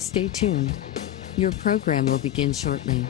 Stay tuned. Your program will begin shortly.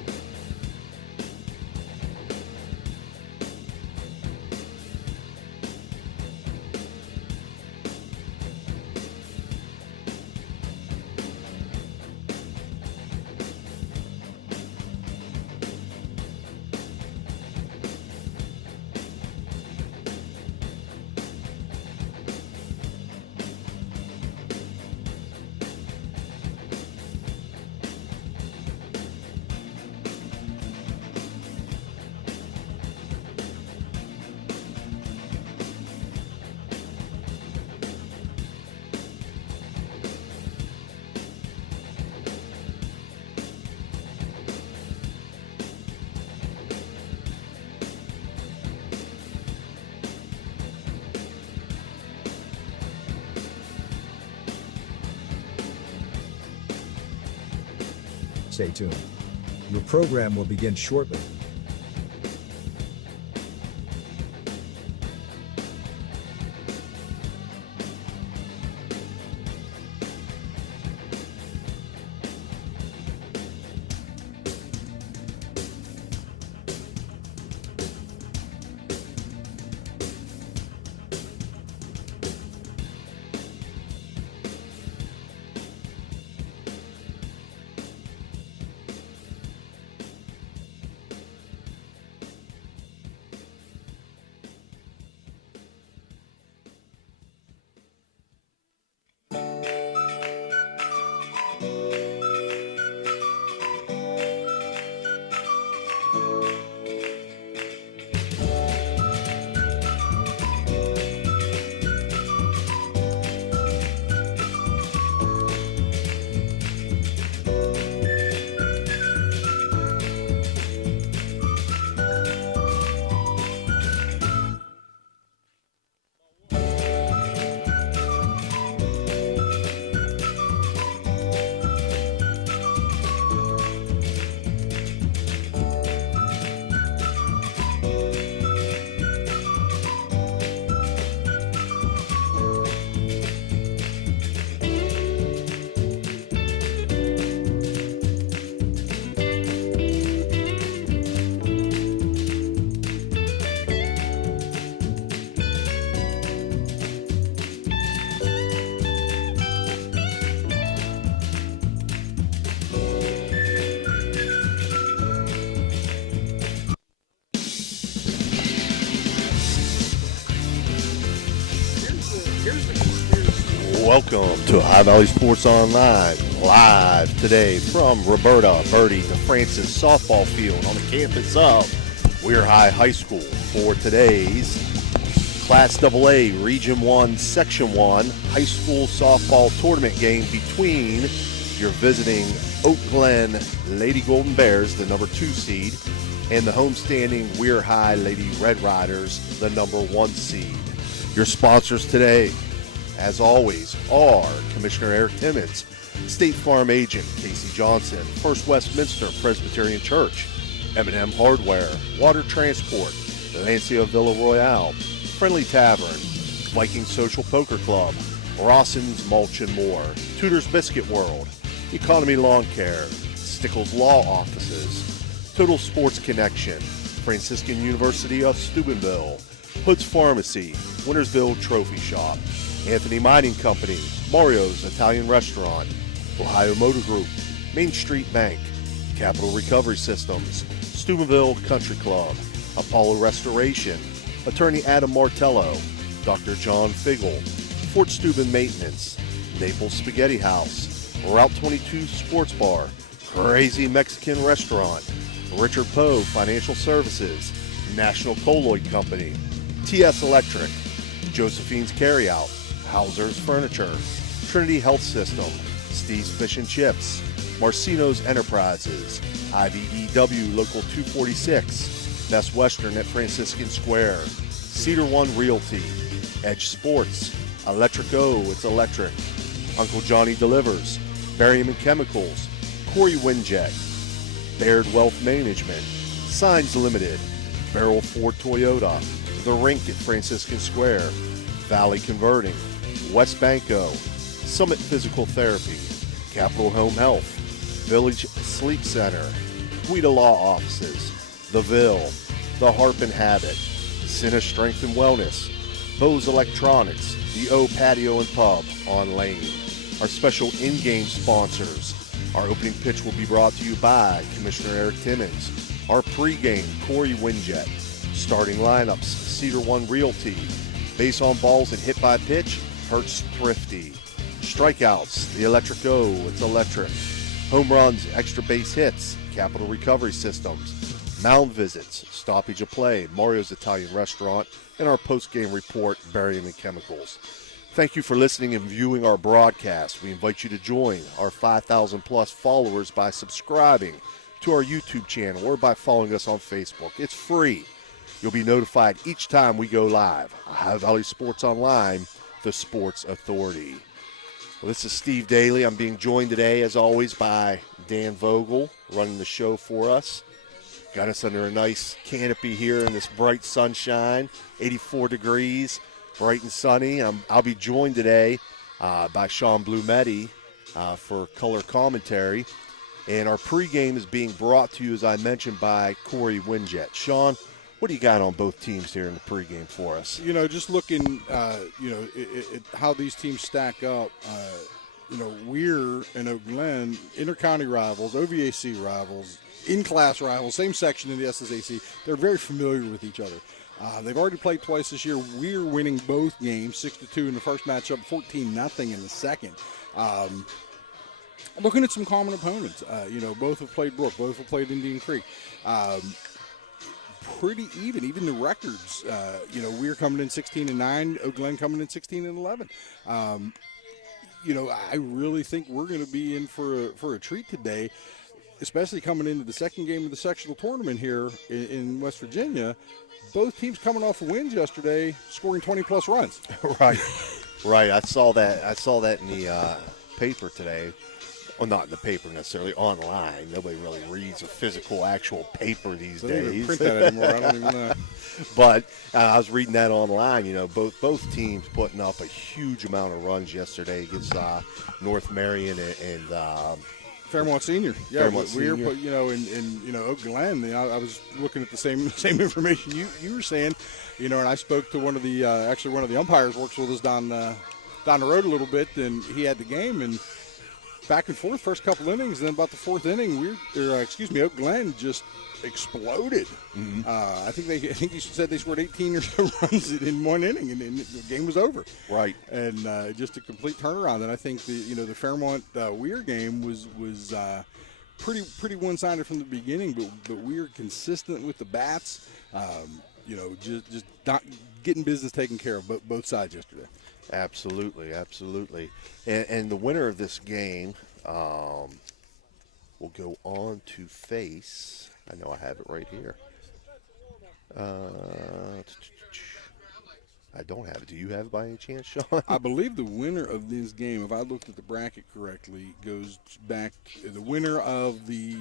Stay tuned. Your program will begin shortly. Welcome to High Valley Sports Online, live today from Roberta Birdie to Francis softball field on the campus of Weir High School for today's Class AA Region 1 Section 1 high school softball tournament game between your visiting Oak Glen Lady Golden Bears, the number 2 seed, and the homestanding Weir High Lady Red Riders, the number 1 seed. Your sponsors today, as always, are Commissioner Eric Timmons, State Farm Agent Casey Johnson, First Westminster Presbyterian Church, M&M Hardware, Water Transport, Lancia Villa Royale, Friendly Tavern, Viking Social Poker Club, Rawson's Mulch and More, Tudor's Biscuit World, Economy Lawn Care, Stickles Law Offices, Total Sports Connection, Franciscan University of Steubenville, Hood's Pharmacy, Wintersville Trophy Shop, Anthony Mining Company, Mario's Italian Restaurant, Ohio Motor Group, Main Street Bank, Capital Recovery Systems, Steubenville Country Club, Apollo Restoration, Attorney Adam Martello, Dr. John Figgle, Fort Steuben Maintenance, Naples Spaghetti House, Route 22 Sports Bar, Crazy Mexican Restaurant, Richard Poe Financial Services, National Colloid Company, TS Electric, Josephine's Carryout, Hauser's Furniture, Trinity Health System, Steve's Fish and Chips, Marcino's Enterprises, IBEW Local 246, Best Western at Franciscan Square, Cedar One Realty, Edge Sports, Electrico, it's electric, Uncle Johnny Delivers, Berryman Chemicals, Corey Windjet, Baird Wealth Management, Signs Limited, Barrel Ford Toyota, The Rink at Franciscan Square, Valley Converting, West Banco, Summit Physical Therapy, Capital Home Health, Village Sleep Center, Guida Law Offices, The Ville, The Harp and Habit, Cine Strength and Wellness, Bose Electronics, The O Patio and Pub on Lane. Our special in-game sponsors. Our opening pitch will be brought to you by Commissioner Eric Timmons. Our pregame, Corey Winjet. Starting lineups, Cedar One Realty. Base on balls and hit by pitch, Hertz Thrifty. Strikeouts, the Electric O, it's electric. Home runs, extra base hits, Capital Recovery Systems. Mound visits, Stoppage of Play, Mario's Italian Restaurant, and our post-game report, Barium and Chemicals. Thank you for listening and viewing our broadcast. We invite you to join our 5,000 plus followers by subscribing to our YouTube channel or by following us on Facebook. It's free. You'll be notified each time we go live. Ohio Valley Sports Online, the Sports Authority. Well, this is Steve Daly. I'm being joined today, as always, by Dan Vogel running the show for us. Got us under a nice canopy here in this bright sunshine, 84 degrees, bright and sunny. I'll be joined today by Sean Blumetti for color commentary. And our pregame is being brought to you, as I mentioned, by Corey Winjet. Sean, what do you got on both teams here in the pregame for us? You know, just looking, at how these teams stack up. Weir and Oak Glen, intercounty rivals, OVAC rivals, in-class rivals, same section in the SSAC. They're very familiar with each other. They've already played twice this year. We're winning both games, 6-2 in the first matchup, 14-0 in the second. Looking at some common opponents, both have played Brook, both have played Indian Creek. Pretty even the records. We're coming in 16-9, Oak Glen coming in 16-11. I really think we're going to be in for a treat today, especially coming into the second game of the sectional tournament here in West Virginia. Both teams coming off of wins yesterday, scoring 20-plus runs. Right. I saw that in the paper today. Well, not in the paper necessarily, online. Nobody really reads a physical, actual paper these days. Don't even print that anymore. I don't even know. But I was reading that online. Both teams putting up a huge amount of runs yesterday against North Marion and Fairmont Senior. Yeah, Fairmont We're Senior. in Oak Glen. I was looking at the same information you were saying. And I spoke to one of the umpires works with us down the road a little bit, and he had the game and back and forth first couple innings, and then about the fourth inning, Oak Glen just exploded. Mm-hmm. I think you said they scored 18 or so runs in one inning, and the game was over. Right. And just a complete turnaround. And I think the Fairmont Weir game was pretty one-sided from the beginning, but Weir consistent with the bats. Just not getting business taken care of both sides yesterday. Absolutely. And the winner of this game will go on to face, I know I have it right here. I don't have it. Do you have it by any chance, Sean? I believe the winner of this game, if I looked at the bracket correctly, goes back – the winner of the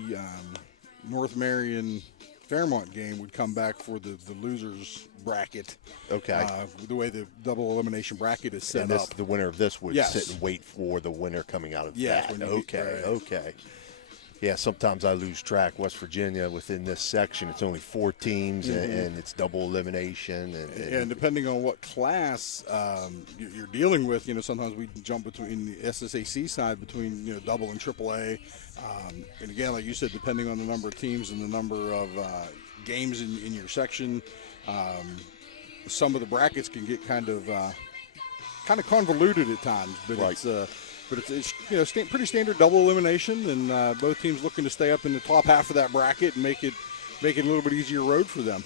North Marion Fairmont game would come back for the losers bracket. Okay. The way the double elimination bracket is set up. The winner of this would sit and wait for the winner coming out of that. Okay. Yeah, sometimes I lose track. West Virginia, within this section, it's only 4 teams, and it's double elimination. And depending on what class you're dealing with, sometimes we jump between the SSAC side between, double and AAA. And again, like you said, depending on the number of teams and the number of games in your section, some of the brackets can get kind of convoluted at times. But right. It's pretty standard double elimination, and both teams looking to stay up in the top half of that bracket and make it a little bit easier road for them.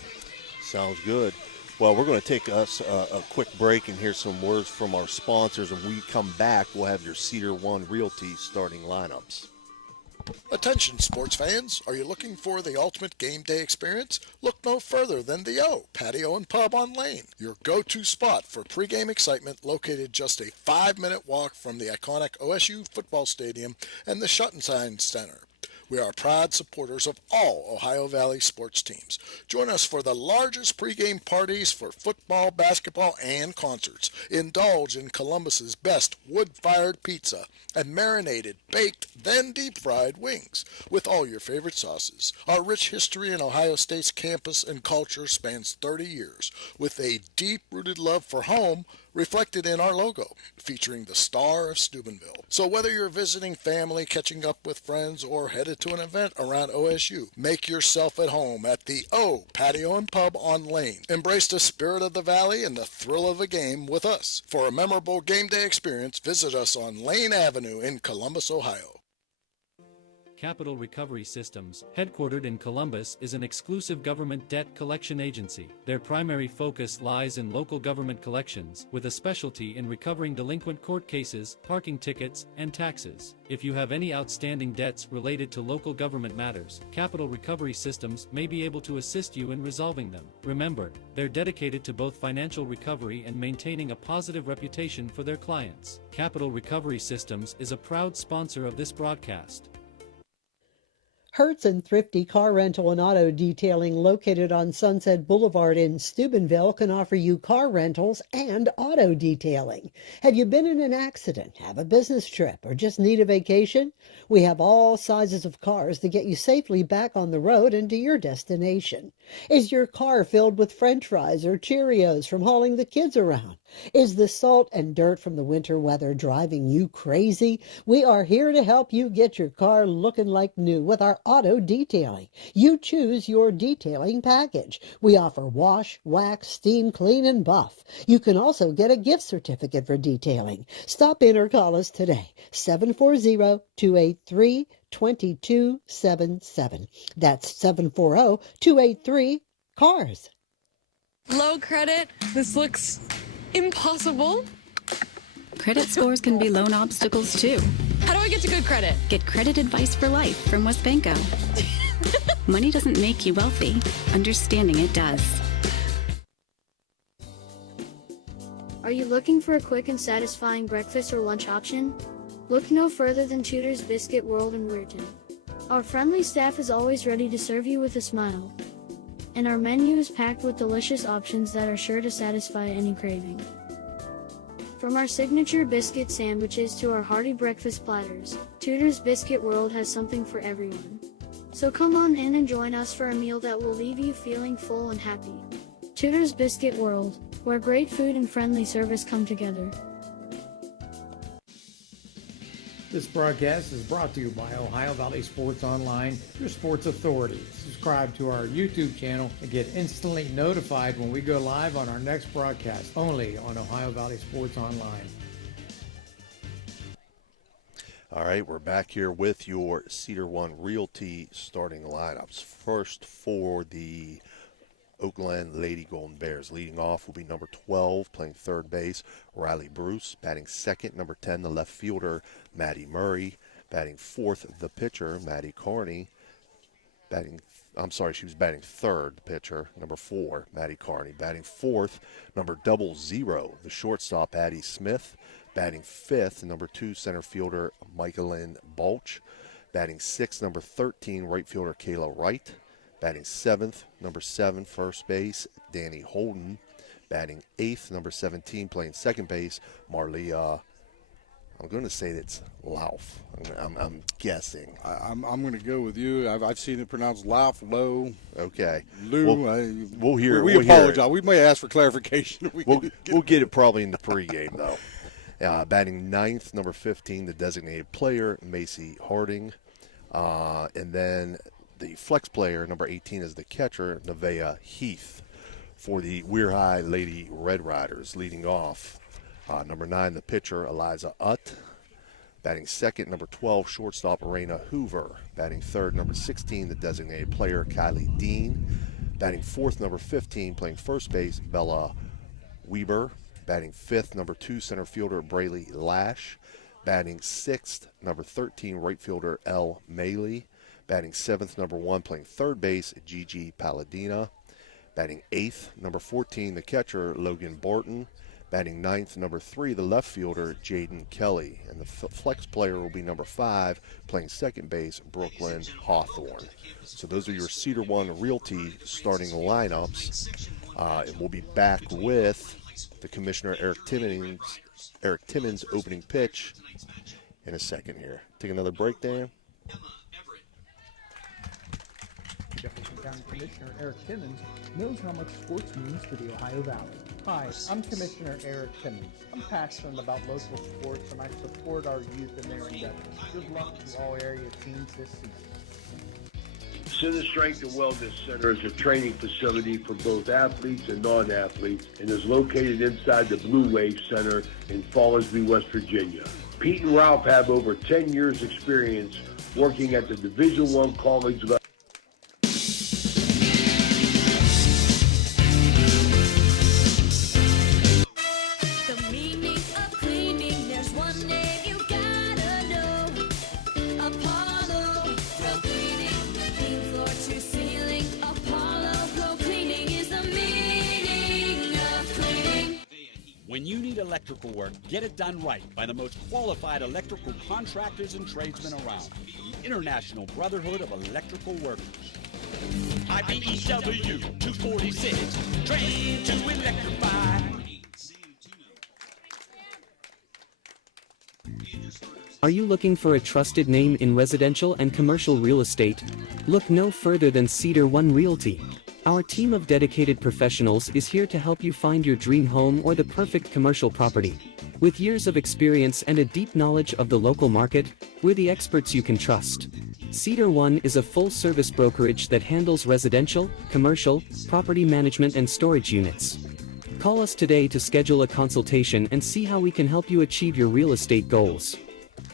Sounds good. Well, we're going to take us a quick break and hear some words from our sponsors. And when we come back, we'll have your Cedar One Realty starting lineups. Attention sports fans, are you looking for the ultimate game day experience? Look no further than the O Patio and Pub on Lane, your go-to spot for pregame excitement, located just a 5-minute walk from the iconic OSU football stadium and the Schottenstein Center. We are proud supporters of all Ohio Valley sports teams. Join us for the largest pregame parties for football, basketball, and concerts. Indulge in Columbus's best wood-fired pizza and marinated, baked, then deep-fried wings with all your favorite sauces. Our rich history in Ohio State's campus and culture spans 30 years, with a deep-rooted love for home reflected in our logo, featuring the Star of Steubenville. So whether you're visiting family, catching up with friends, or headed to an event around OSU, make yourself at home at the O Patio and Pub on Lane. Embrace the spirit of the Valley and the thrill of a game with us. For a memorable game day experience, visit us on Lane Avenue in Columbus, Ohio. Capital Recovery Systems, headquartered in Columbus, is an exclusive government debt collection agency. Their primary focus lies in local government collections, with a specialty in recovering delinquent court cases, parking tickets, and taxes. If you have any outstanding debts related to local government matters, Capital Recovery Systems may be able to assist you in resolving them. Remember, they're dedicated to both financial recovery and maintaining a positive reputation for their clients. Capital Recovery Systems is a proud sponsor of this broadcast. Hertz and Thrifty Car Rental and Auto Detailing, located on Sunset Boulevard in Steubenville, can offer you car rentals and auto detailing. Have you been in an accident, have a business trip, or just need a vacation? We have all sizes of cars to get you safely back on the road and to your destination. Is your car filled with French fries or Cheerios from hauling the kids around? Is the salt and dirt from the winter weather driving you crazy? We are here to help you get your car looking like new with our auto detailing. You choose your detailing package. We offer wash, wax, steam, clean, and buff. You can also get a gift certificate for detailing. Stop in or call us today, 740-283-2277. That's 740-283-CARS. Low credit? This looks impossible. Credit scores can be loan obstacles too. How do I get to good credit? Get credit advice for life from WesBanco. Money doesn't make you wealthy. Understanding it does. Are you looking for a quick and satisfying breakfast or lunch option? Look no further than Tudor's Biscuit World in Weirton. Our friendly staff is always ready to serve you with a smile. And our menu is packed with delicious options that are sure to satisfy any craving. From our signature biscuit sandwiches to our hearty breakfast platters, Tudor's Biscuit World has something for everyone. So come on in and join us for a meal that will leave you feeling full and happy. Tudor's Biscuit World, where great food and friendly service come together. This broadcast is brought to you by Ohio Valley Sports Online, your sports authority. Subscribe to our YouTube channel and get instantly notified when we go live on our next broadcast, only on Ohio Valley Sports Online. All right, we're back here with your Cedar One Realty starting lineups. First for the Oakland Lady Golden Bears. Leading off will be number 12, playing third base, Riley Bruce. Batting second, number 10, the left fielder, Maddie Murray. Batting fourth, the pitcher, Maddie Carney. She was batting third, the pitcher, number 4, Maddie Carney. Batting fourth, number 00, the shortstop, Addie Smith. Batting fifth, number 2, center fielder, Michaelin Balch. Batting sixth, number 13, right fielder, Kayla Wright. Batting seventh, number 7, first base, Danny Holden. Batting eighth, number 17, playing second base, Marlia. I'm going to say it's Lauf. I'm guessing. I'm going to go with you. I've seen it pronounced Lauf, Low. Okay. Lou. We'll hear it. We apologize. We may ask for clarification. We'll get it probably in the pregame, though. Batting ninth, number 15, the designated player, Macy Harding. And then the flex player, number 18, is the catcher, Nevaeh Heath. For the Weir High Lady Red Riders, leading off, number 9, the pitcher, Eliza Utt. Batting second, number 12, shortstop, Arena Hoover. Batting third, number 16, the designated player, Kylie Dean. Batting fourth, number 15, playing first base, Bella Weber. Batting fifth, number 2, center fielder, Braylee Lash. Batting sixth, number 13, right fielder, Elle Maley. Batting seventh, number 1, playing third base, Gigi Palladina. Batting eighth, number 14, the catcher, Logan Barton. Batting ninth, number 3, the left fielder, Jaden Kelly. And the flex player will be number 5, playing second base, Brooklyn Hawthorne. So those are your Cedar One Realty starting lineups. And we'll be back with the Commissioner Eric Timmons opening pitch in a second here. Take another break, Dan. Jefferson County Commissioner Eric Timmons knows how much sports means to the Ohio Valley. Hi, I'm Commissioner Eric Timmons. I'm passionate about local sports and I support our youth in their endeavors. Good luck to all area teams this season. Center Strength and Wellness Center is a training facility for both athletes and non-athletes and is located inside the Blue Wave Center in Fallersby, West Virginia. Pete and Ralph have over 10 years experience working at the Division I college level. When you need electrical work, get it done right by the most qualified electrical contractors and tradesmen around. The International Brotherhood of Electrical Workers. IBEW 246, trained to electrify. Are you looking for a trusted name in residential and commercial real estate? Look no further than Cedar One Realty. Our team of dedicated professionals is here to help you find your dream home or the perfect commercial property. With years of experience and a deep knowledge of the local market, we're the experts you can trust. Cedar One is a full-service brokerage that handles residential, commercial, property management and storage units. Call us today to schedule a consultation and see how we can help you achieve your real estate goals.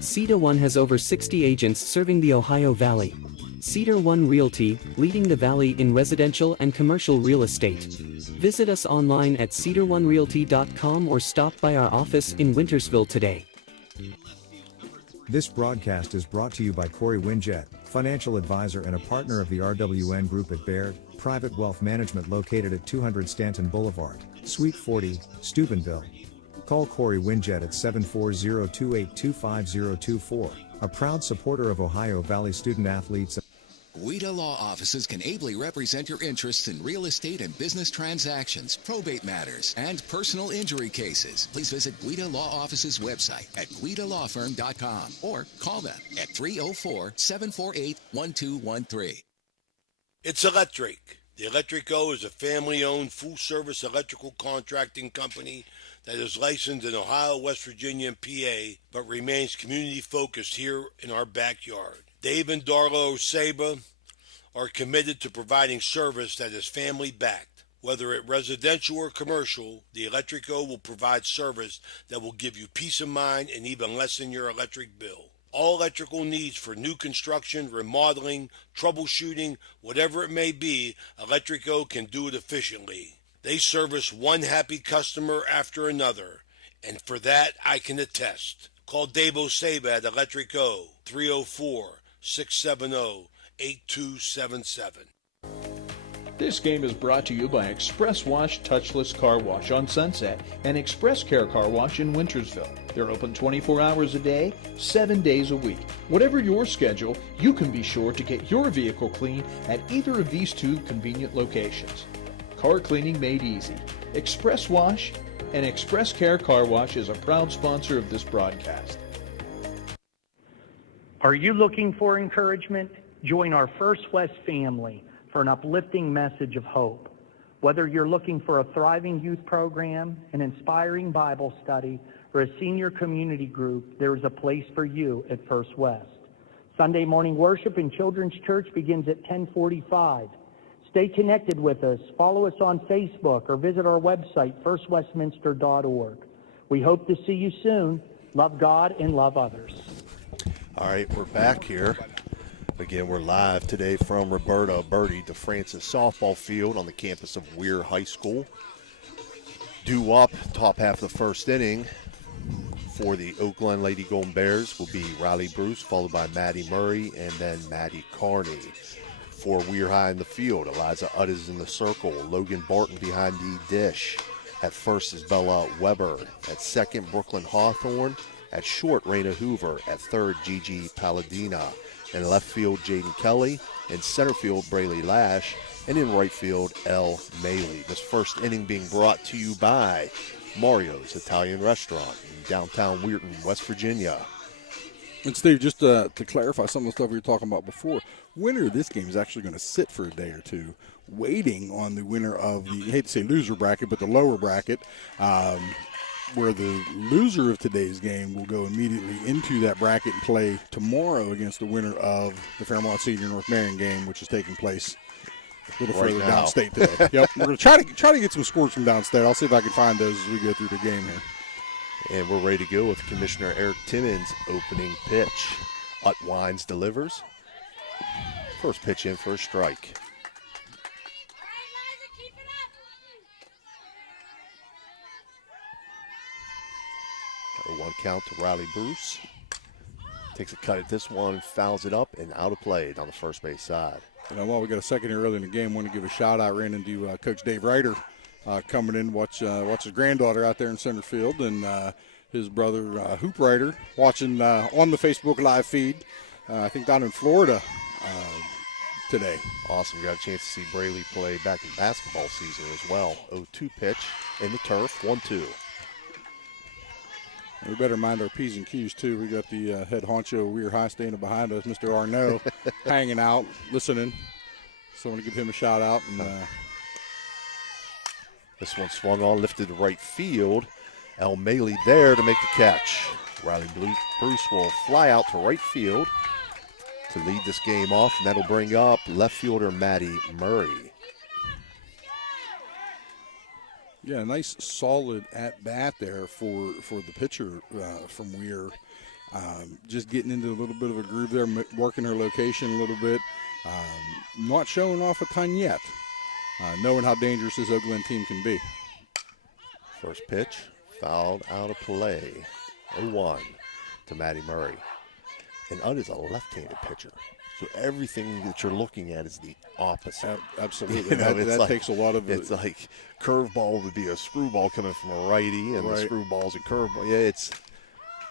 Cedar One has over 60 agents serving the Ohio Valley. Cedar One Realty, leading the Valley in residential and commercial real estate. Visit us online at cedaronerealty.com or stop by our office in Wintersville today. This broadcast is brought to you by Corey Winjet, financial advisor and a partner of the RWN Group at Baird, Private Wealth Management located at 200 Stanton Boulevard, Suite 40, Steubenville. Call Corey Winjet at 740-282-5024, a proud supporter of Ohio Valley student athletes. WEDA Law Offices can ably represent your interests in real estate and business transactions, probate matters, and personal injury cases. Please visit WEDA Law Offices' website at wedalawfirm.com or call them at 304-748-1213. It's electric. The Electric Co. is a family-owned, full-service electrical contracting company that is licensed in Ohio, West Virginia, and PA, but remains community-focused here in our backyard. Dave and Darla Oseba are committed to providing service that is family-backed. Whether it residential or commercial, the Electric Co. will provide service that will give you peace of mind and even lessen your electric bill. All electrical needs for new construction, remodeling, troubleshooting, whatever it may be, Electric Co. can do it efficiently. They service one happy customer after another, and for that I can attest. Call Dave Oseba at Electric Co. 304-670-8277. This game is brought to you by Express Wash Touchless Car Wash on Sunset and Express Care Car Wash in Wintersville. They're open 24 hours a day, 7 days a week. Whatever your schedule, you can be sure to get your vehicle clean at either of these two convenient locations. Car cleaning made easy. Express Wash and Express Care Car Wash is a proud sponsor of this broadcast. Are you looking for encouragement? Join our First West family for an uplifting message of hope. Whether you're looking for a thriving youth program, an inspiring Bible study, or a senior community group, there is a place for you at First West. Sunday morning worship in Children's Church begins at 10:45. Stay connected with us. Follow us on Facebook or visit our website, firstwestminster.org. We hope to see you soon. Love God and love others. All right, we're back here. Again, we're live today from Roberta Birdie DeFrancis softball field on the campus of Weir High School. Due up, top half of the first inning for the Oak Glen Lady Golden Bears will be Riley Bruce, followed by Maddie Murray, and then Maddie Carney. For Weir High in the field, Eliza Udd is in the circle, Logan Barton behind the dish. At first is Bella Weber. At second, Brooklyn Hawthorne. At short, Raina Hoover. At third, Gigi Palladina. In left field, Jaden Kelly. In center field, Brayley Lash. And in right field, Elle Maley. This first inning being brought to you by Mario's Italian Restaurant in downtown Weirton, West Virginia. And Steve, just to clarify some of the stuff we were talking about before, winner of this game is actually going to sit for a day or two, waiting on the winner of the, I hate to say loser bracket, but the lower bracket, where the loser of today's game will go immediately into that bracket and play tomorrow against the winner of the Fairmont Senior North Marion game, which is taking place a little further downstate today. Yep, we're going to try to get some scores from downstate. I'll see if I can find those as we go through the game here. And we're ready to go with Commissioner Eric Timmons' opening pitch. Ut Wines delivers. First pitch in for a strike. 0-1 count to Riley Bruce. Takes a cut at this one, fouls it up, and out of play on the first base side. While we got a second here early in the game, I want to give a shout out, ran into Coach Dave Ryder coming in, watch his granddaughter out there in center field, and his brother Hoop Ryder watching on the Facebook live feed, I think down in Florida today. Awesome. Got a chance to see Brayley play back in basketball season as well. 0-2 pitch in the turf, 1-2. We better mind our P's and Q's, too. We got the head honcho Weir High standing behind us, Mr. Arnaud, hanging out, listening. So I want to give him a shout-out. And this one swung on, lifted to right field. El Maley there to make the catch. Riley Bruce will fly out to right field to lead this game off, and that'll bring up left fielder Maddie Murray. Yeah, nice solid at-bat there for the pitcher from Weir. Just getting into a little bit of a groove there, working her location a little bit. Not showing off a ton yet, knowing how dangerous this Oak Glen team can be. First pitch, fouled out of play. 0-1 to Maddie Murray. And Ud is a left-handed pitcher. So everything that you're looking at is the opposite. Absolutely. That takes a lot of it. It's like curveball would be a screwball coming from a righty, and the screwball's a curveball. Yeah, it's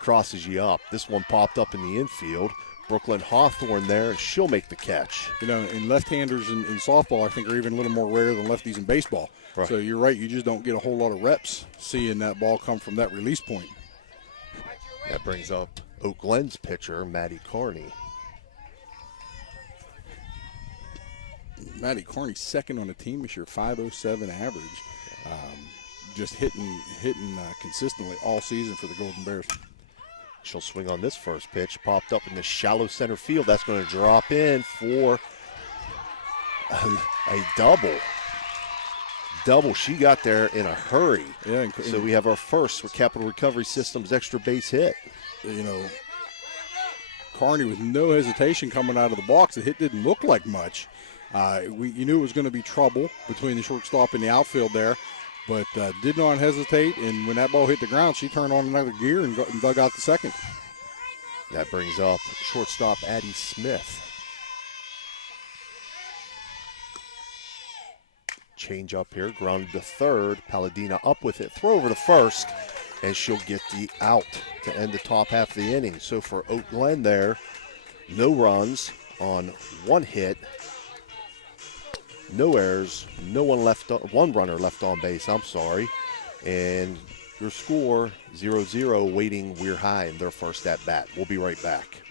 crosses you up. This one popped up in the infield. Brooklyn Hawthorne there. She'll make the catch. And left-handers in softball, I think, are even a little more rare than lefties in baseball. Right. So you're right. You just don't get a whole lot of reps seeing that ball come from that release point. That brings up Oak Glen's pitcher, Maddie Carney. Maddie Carney, second on the team this year, 5.07 average. Just hitting consistently all season for the Golden Bears. She'll swing on this first pitch. Popped up in the shallow center field. That's going to drop in for a double. She got there in a hurry. Yeah. So we have our first with Capital Recovery Systems extra base hit. Carney with no hesitation coming out of the box. The hit didn't look like much. You knew it was going to be trouble between the shortstop and the outfield there, but did not hesitate. And when that ball hit the ground, she turned on another gear and dug out the second. That brings up shortstop Addie Smith. Change up here, grounded to third. Palladina up with it, throw over to first, and she'll get the out to end the top half of the inning. So for Oak Glen there, no runs on one hit. No errors, one runner left on base, and your score 0-0 waiting Weir High in their first at bat. We'll be right back.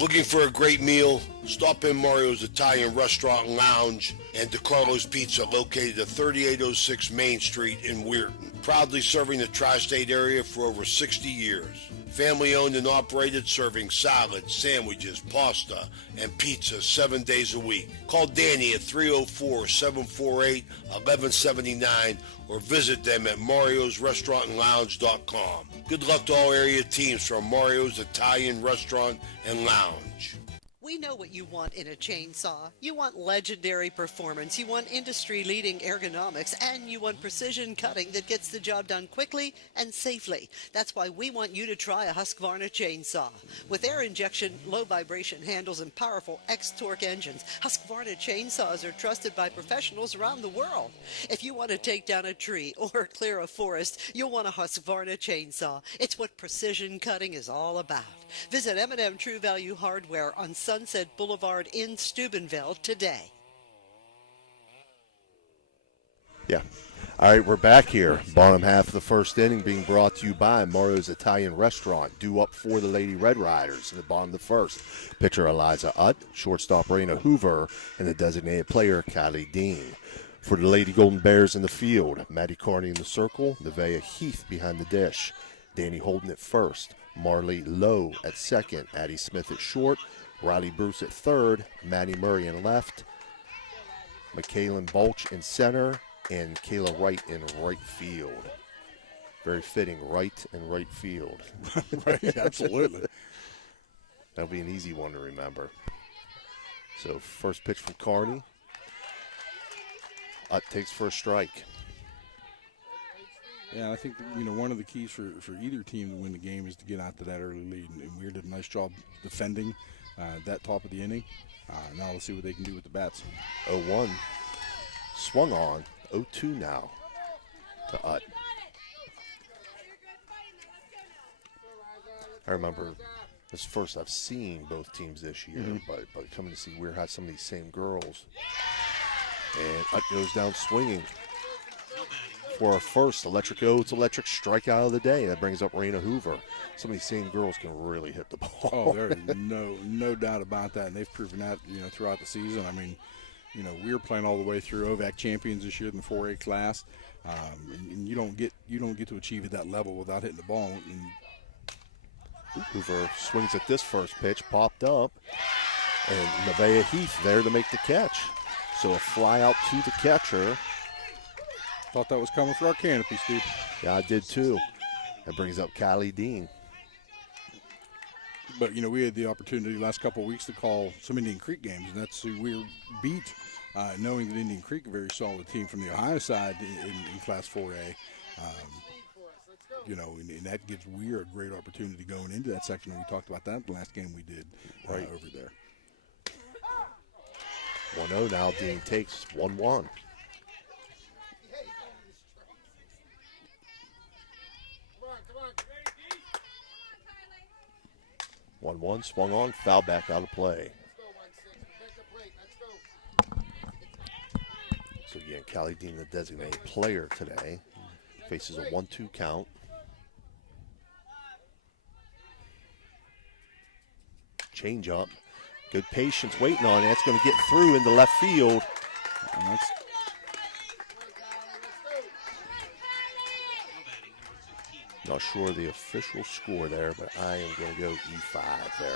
Looking for a great meal? Stop in Mario's Italian Restaurant and Lounge and DeCarlo's Pizza, located at 3806 Main Street in Weirton. Proudly serving the tri-state area for over 60 years. Family owned and operated, serving salads, sandwiches, pasta, and pizza 7 days a week. Call Danny at 304-748-1179 or visit them at mariosrestaurantandlounge.com. Good luck to all area teams from Mario's Italian Restaurant and Lounge. We know what you want in a chainsaw. You want legendary performance, you want industry-leading ergonomics, and you want precision cutting that gets the job done quickly and safely. That's why we want you to try a Husqvarna chainsaw. With air injection, low vibration handles, and powerful X-Torque engines, Husqvarna chainsaws are trusted by professionals around the world. If you want to take down a tree or clear a forest, you'll want a Husqvarna chainsaw. It's what precision cutting is all about. Visit M&M True Value Hardware on Sunset Boulevard in Steubenville today. Yeah. All right, we're back here. Bottom half of the first inning being brought to you by Mario's Italian Restaurant. Due up for the Lady Red Riders in the bottom of the first. Pitcher Eliza Utt, shortstop Raina Hoover, and the designated player Kylie Dean. For the Lady Golden Bears in the field, Maddie Carney in the circle, Nevaeh Heath behind the dish, Danny Holden at first, Marley Lowe at second, Addie Smith at short, Riley Bruce at third, Maddie Murray in left, McKaylin Bulch in center, and Kayla Wright in right field. Very fitting, right and right field. Right, absolutely. That'll be an easy one to remember. So first pitch from Carney. Up takes for a strike. Yeah, I think one of the keys for either team to win the game is to get out to that early lead, and Weir did a nice job defending that top of the inning. Now let's see what they can do with the bats. 0-1, swung on. 0-2 now to Utt. I remember this first I've seen both teams this year, but coming to see Weir had some of these same girls. And Utt goes down swinging for our first electric oats, electric strikeout of the day. That brings up Raina Hoover. Some of these same girls can really hit the ball. Oh, there is no doubt about that, and they've proven that throughout the season. I mean, we were playing all the way through OVAC champions this year in the 4A class, and you don't get to achieve at that level without hitting the ball. And Hoover swings at this first pitch, popped up, and Nevaeh Heath there to make the catch. So a fly out to the catcher. Thought that was coming for our canopy, Steve. Yeah, I did too. That brings up Kylie Dean. But, we had the opportunity last couple of weeks to call some Indian Creek games, and that's who we beat, knowing that Indian Creek, a very solid team from the Ohio side in Class 4A. And that gives Weir a great opportunity going into that section. We talked about that the last game we did over there. 1-0 now. Dean takes 1-1. 1-1, swung on, foul back out of play. So again, Kylie Dean, the designated player today, faces a 1-2 count. Change up. Good patience waiting on it. It's going to get through into left field. Not sure the official score there, but I am going to go E5 there.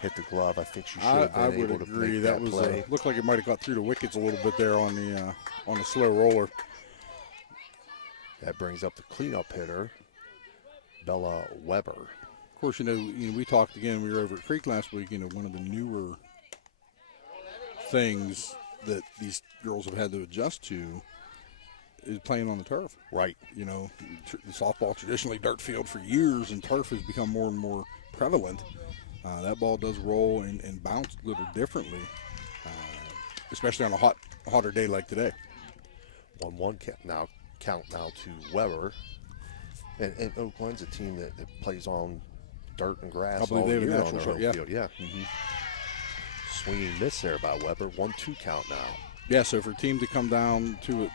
Hit the glove. I think she should have been able to make that play. Looked like it might have got through the wickets a little bit there on the slow roller. That brings up the cleanup hitter, Bella Weber. Of course, we talked again. We were over at Creek last week. One of the newer things that these girls have had to adjust to is playing on the turf. Right. Softball traditionally dirt field for years, and turf has become more and more prevalent. That ball does roll and bounce a little differently, especially on a hotter day like today. 1-1 count now to Weber. And Oakland's a team that plays on dirt and grass all year on their home field. Yeah. Mm-hmm. Swinging miss there by Weber. 1-2 count now. Yeah, so for a team to come down to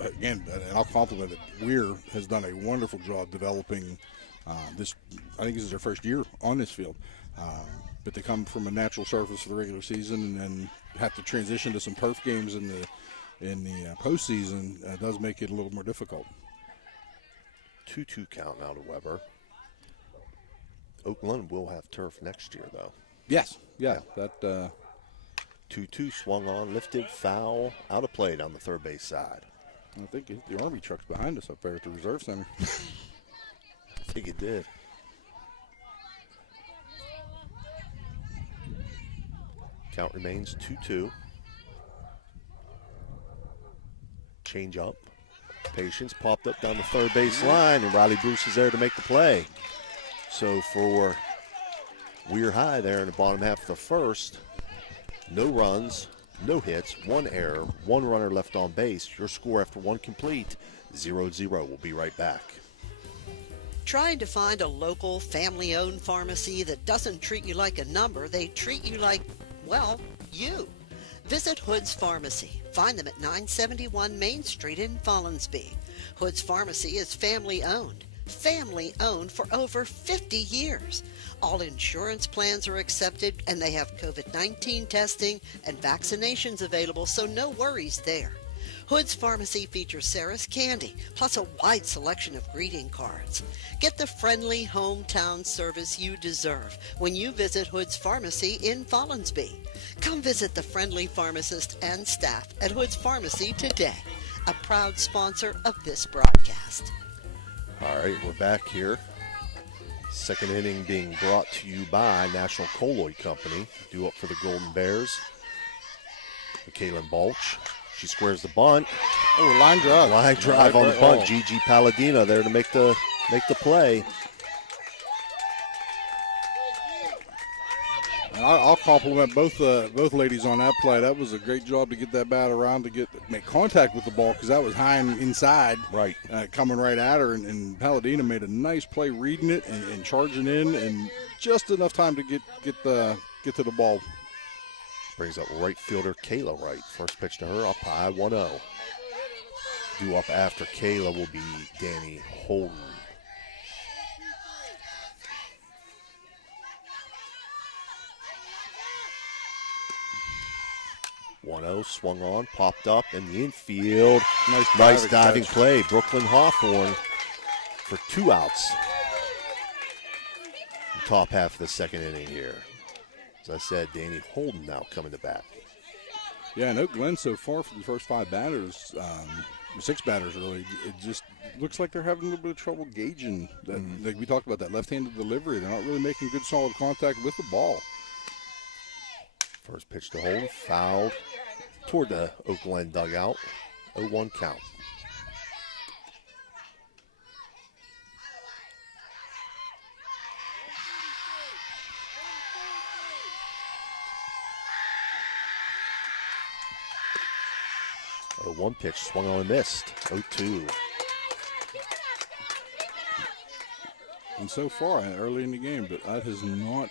again, and I'll compliment it, Weir has done a wonderful job developing this. I think this is their first year on this field. But they come from a natural surface for the regular season and then have to transition to some turf games in the postseason. Does make it a little more difficult. 2-2 count now to Weber. Oakland will have turf next year, though. Yes. Yeah. That 2-2 swung on, lifted, foul, out of play down the third base side. I think the Army truck's behind us up there at the Reserve Center. I think it did. Count remains 2-2. Change up. Patience popped up down the third base line, and Riley Bruce is there to make the play. So for Weir High there in the bottom half of the first, no runs, no hits, one error, one runner left on base. Your score after one complete, 0-0. We'll be right back. Trying to find a local, family-owned pharmacy that doesn't treat you like a number, they treat you like, well, you. Visit Hood's Pharmacy. Find them at 971 Main Street in Follinsby. Hood's Pharmacy is family-owned. Family-owned for over 50 years. All insurance plans are accepted, and they have COVID-19 testing and vaccinations available, so no worries there. Hood's Pharmacy features Sarah's Candy, plus a wide selection of greeting cards. Get the friendly hometown service you deserve when you visit Hood's Pharmacy in Follinsby. Come visit the friendly pharmacist and staff at Hood's Pharmacy today, a proud sponsor of this broadcast. All right, we're back here. Second inning being brought to you by National Colloid Company. Due up for the Golden Bears. Kaylin Balch. She squares the bunt. Oh, line drive. Line drive on the bunt. Gigi Palladino there to make the play. I'll compliment both ladies on that play. That was a great job to get that bat around to make contact with the ball, because that was high and inside, right, coming right at her. And Palladino made a nice play reading it and charging in, and just enough time to get to the ball. Brings up right fielder Kayla Wright. First pitch to her, up high, 1-0. Due up after Kayla will be Danny Holden. Swung on, popped up in the infield. Nice diving play. Brooklyn Hawthorne for 2 outs. The top half of the second inning here. As I said, Danny Holden now coming to bat. Yeah, I know Glenn so far for the first 5 batters, 6 batters really, it just looks like they're having a little bit of trouble gauging that. Like we talked about, that left-handed delivery. They're not really making good solid contact with the ball. First pitch to Holden, fouled toward the Oak Glen dugout. 0-1 count. One pitch swung on and missed. 0-2. And so far, early in the game, but that has not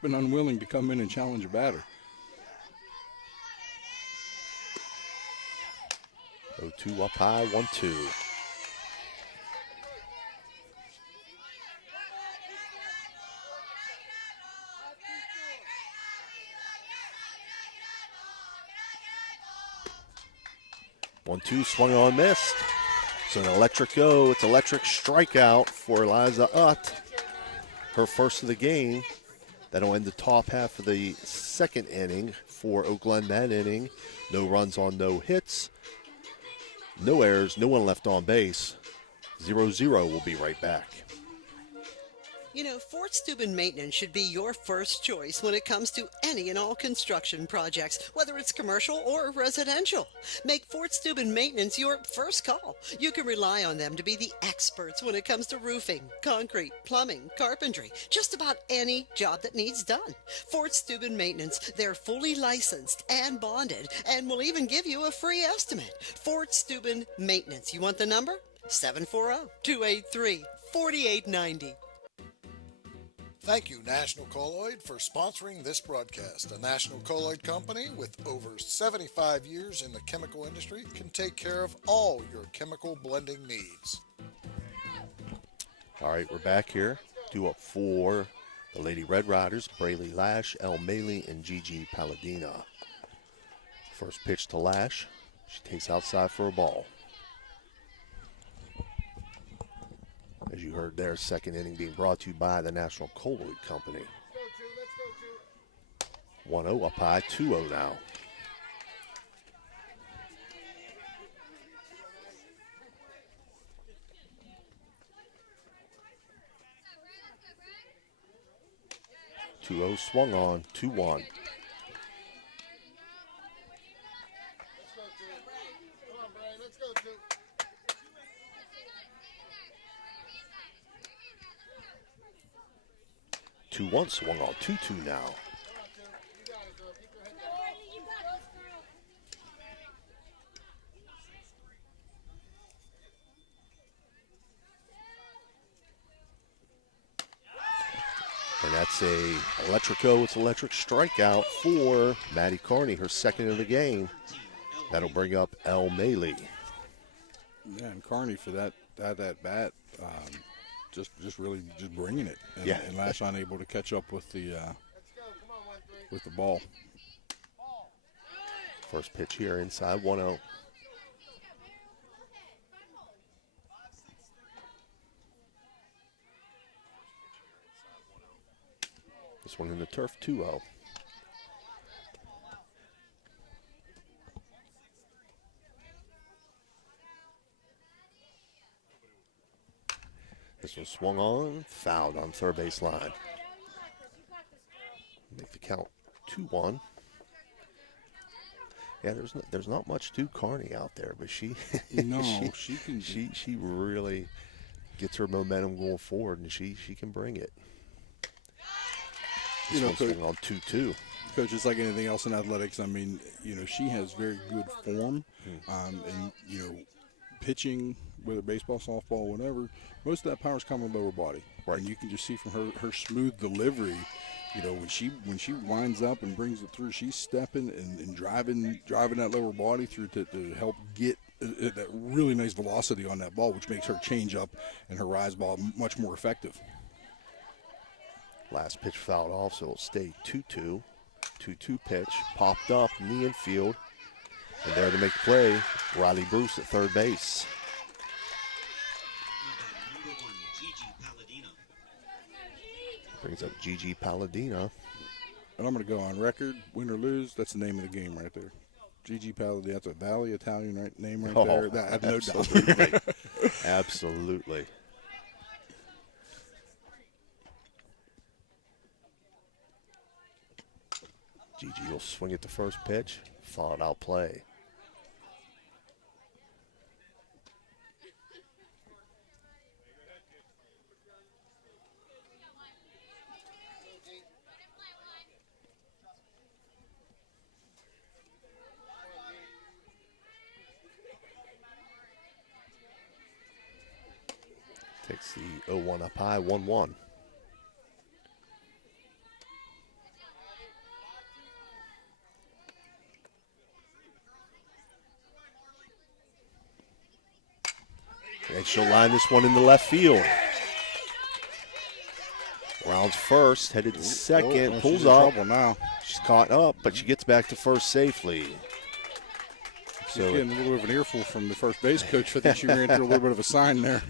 been unwilling to come in and challenge a batter. 0-2 up high, 1-2. One-two swung on, missed. So an electric go. It's electric strikeout for Eliza Utt. Her first of the game. That'll end the top half of the second inning for Oak Glen that inning. No runs on no hits. No errors, no one left on base. 0-0. We'll be right back. You know, Fort Steuben Maintenance should be your first choice when it comes to any and all construction projects, whether it's commercial or residential. Make Fort Steuben Maintenance your first call. You can rely on them to be the experts when it comes to roofing, concrete, plumbing, carpentry, just about any job that needs done. Fort Steuben Maintenance, they're fully licensed and bonded, and will even give you a free estimate. Fort Steuben Maintenance. You want the number? 740-283-4890. Thank you, National Colloid, for sponsoring this broadcast. A National Colloid company with over 75 years in the chemical industry can take care of all your chemical blending needs. All right, we're back here. Due up for the Lady Red Riders, Braley Lash, El Maley, and Gigi Palladina. First pitch to Lash. She takes outside for a ball. As you heard there, second inning being brought to you by the National Colloid Company. 1-0 up high, 2-0 now. Swung on, 2-1. 1 swung on. 2-2 now. And that's a it's electric strikeout for Maddie Carney, her second of the game. That'll bring up El Maley. Yeah, and Carney for that bat, just really bringing it. And, yeah. And Lash unable to catch up with the ball. First pitch here inside 1-0. This one in the turf, 2-0. This one swung on, fouled on third base line. Make the count 2-1. Yeah, there's not much to Carney out there, but she she really gets her momentum going forward, and she can bring it. This one's swung on 2-2. Coach, it's like anything else in athletics. I mean, she has very good form, and pitching, whether baseball, softball, whatever, most of that power's coming lower body. Right. And you can just see from her smooth delivery, when she winds up and brings it through, she's stepping and driving that lower body through to help get that really nice velocity on that ball, which makes her change up and her rise ball much more effective. Last pitch fouled off, so it'll stay 2-2. 2-2 pitch, popped up in the infield. And there to make the play, Riley Bruce at third base. Brings up Gigi Palladino. And I'm going to go on record, win or lose, that's the name of the game right there. Gigi Palladino, that's a Valley Italian name right there. That, I have no doubt. Absolutely. Gigi will swing at the first pitch, followed out play. Takes the 0-1 up high, 1-1. And she'll line this one in the left field. Rounds first, headed to second, pulls up. Now. She's caught up, but she gets back to first safely. She's getting a little bit of an earful from the first base coach. I think she ran through a little bit of a sign there.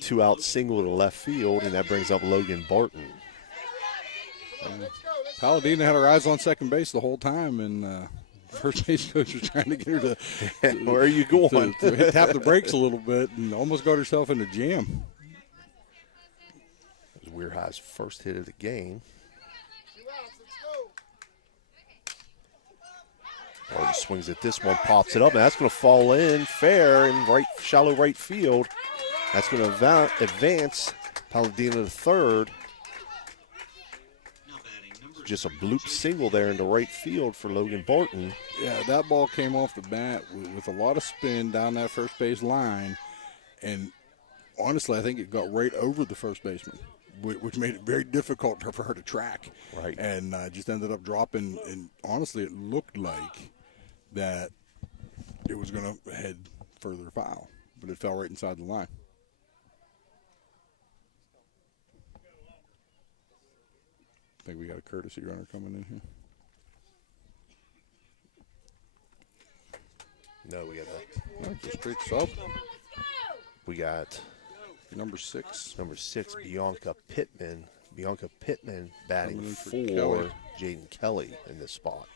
2-out single to left field, and that brings up Logan Barton. Palladino had her eyes on second base the whole time, and first base coach was trying to get her to where are you going? to tap the brakes a little bit, and almost got herself in a jam. It was Weir High's first hit of the game. Barton swings at this one, pops it up, and that's going to fall in fair in shallow right field. That's going to advance Palladino to third. Just a bloop single there into right field for Logan Barton. Yeah, that ball came off the bat with a lot of spin down that first base line. And honestly, I think it got right over the first baseman, which made it very difficult for her to track. Right. And just ended up dropping. And honestly, it looked like that it was going to head further foul, but it fell right inside the line. I think we got a courtesy runner coming in here. No, we got just straight sub. We got number 6. Number 6, Bianca Pittman. Bianca Pittman batting for Jaden Kelly in this spot.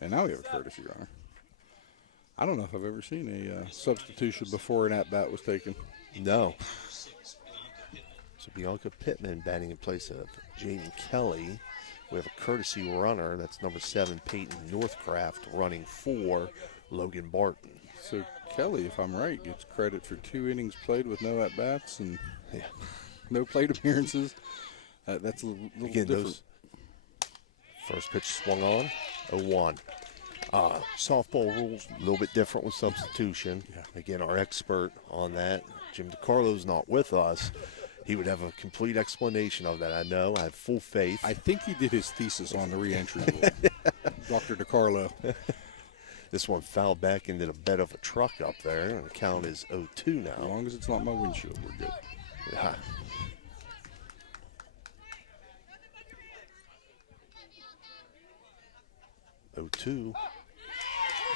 And now we have a courtesy runner. I don't know if I've ever seen a substitution before an at-bat was taken. No. So Bianca Pittman batting in place of Jaden Kelly. We have a courtesy runner. That's number 7, Peyton Northcraft, running for Logan Barton. So Kelly, if I'm right, gets credit for 2 innings played with no at-bats and no plate appearances. That's a little Again, different. those first pitch swung on, 0-1. Softball rules a little bit different with substitution. Again, our expert on that, Jim DiCarlo's not with us. He would have a complete explanation of that. I know. I have full faith. I think he did his thesis on the reentry rule. Dr. DiCarlo. This one fouled back into the bed of a truck up there, and the count is 0-2 now. As long as it's not my windshield, we're good. Yeah.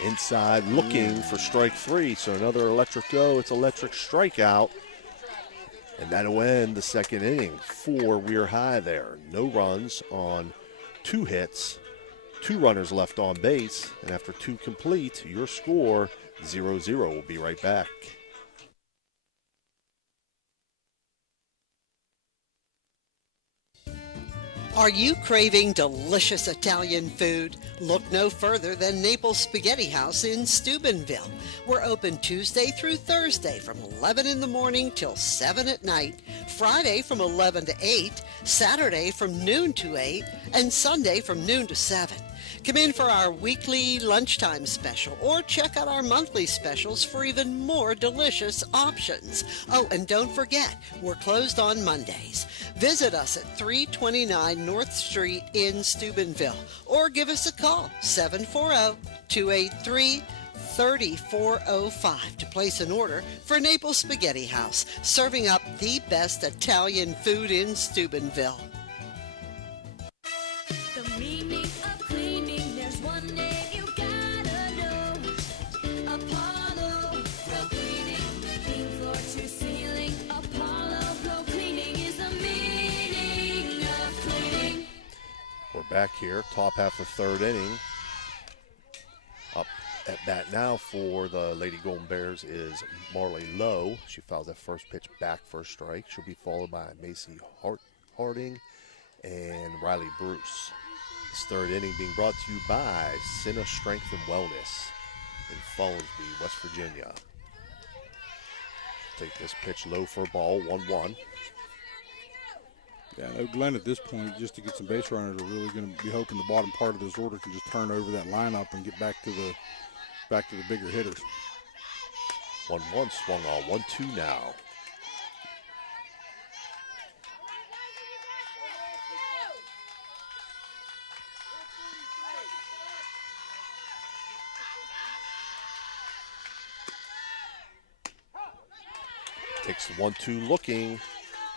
Inside looking for strike 3, so another electric go. It's electric strikeout, and that'll end the second inning for Weir High there. No runs on 2 hits, 2 runners left on base, and after 2 complete, your score 0-0. We'll be right back. Are you craving delicious Italian food? Look no further than Naples Spaghetti House in Steubenville. We're open Tuesday through Thursday from 11 in the morning till 7 at night, Friday from 11 to 8, Saturday from noon to 8, and Sunday from noon to 7. Come in for our weekly lunchtime special or check out our monthly specials for even more delicious options. Oh, and don't forget, we're closed on Mondays. Visit us at 329 North Street in Steubenville or give us a call, 740-283-3405 to place an order for Naples Spaghetti House, serving up the best Italian food in Steubenville. The meaning of cleaning, there's one name you gotta know. Apollo Flow Cleaning, clean floor to ceiling. Apollo Flow Cleaning is the meaning of cleaning. We're back here, top half of third inning. Up at bat now for the Lady Golden Bears is Marley Lowe. She fouls that first pitch back for a strike. She'll be followed by Macy Harding and Riley Bruce. This third inning being brought to you by Cinna Strength and Wellness in Fallsby, West Virginia. Take this pitch low for a ball, 1-1. Yeah, I know Glenn at this point, just to get some base runners, are really going to be hoping the bottom part of this order can just turn over that lineup and get back to the bigger hitters. 1-1 swung on, 1-2 now. Takes the 1-2 looking,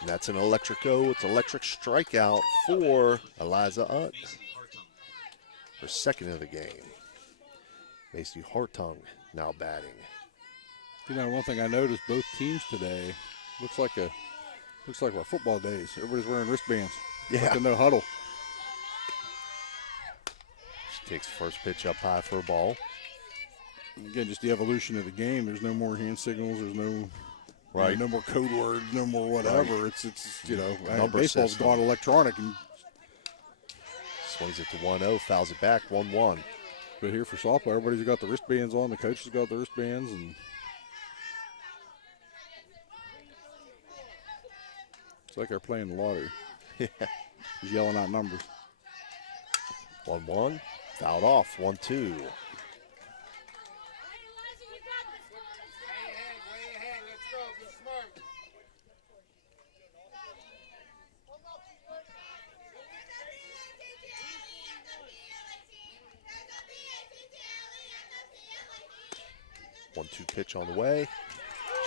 and that's an electric go. It's electric strikeout for Eliza Utt. Her second of the game. Macy Hartung now batting. You know, one thing I noticed, both teams today looks like our football days. Everybody's wearing wristbands. Yeah. Like a no huddle. She takes the first pitch up high for a ball. Again, just the evolution of the game. There's no more hand signals. There's no right. No more code words. No more whatever. Right. It's you know, baseball's system. gone electronic and swings it to 1-0, fouls it back, 1-1. But here for softball, everybody's got the wristbands on. The coaches got the wristbands, and it's like they're playing the lottery. Yeah. Just yelling out numbers. 1-1, fouled off, 1-2. One-two pitch on the way.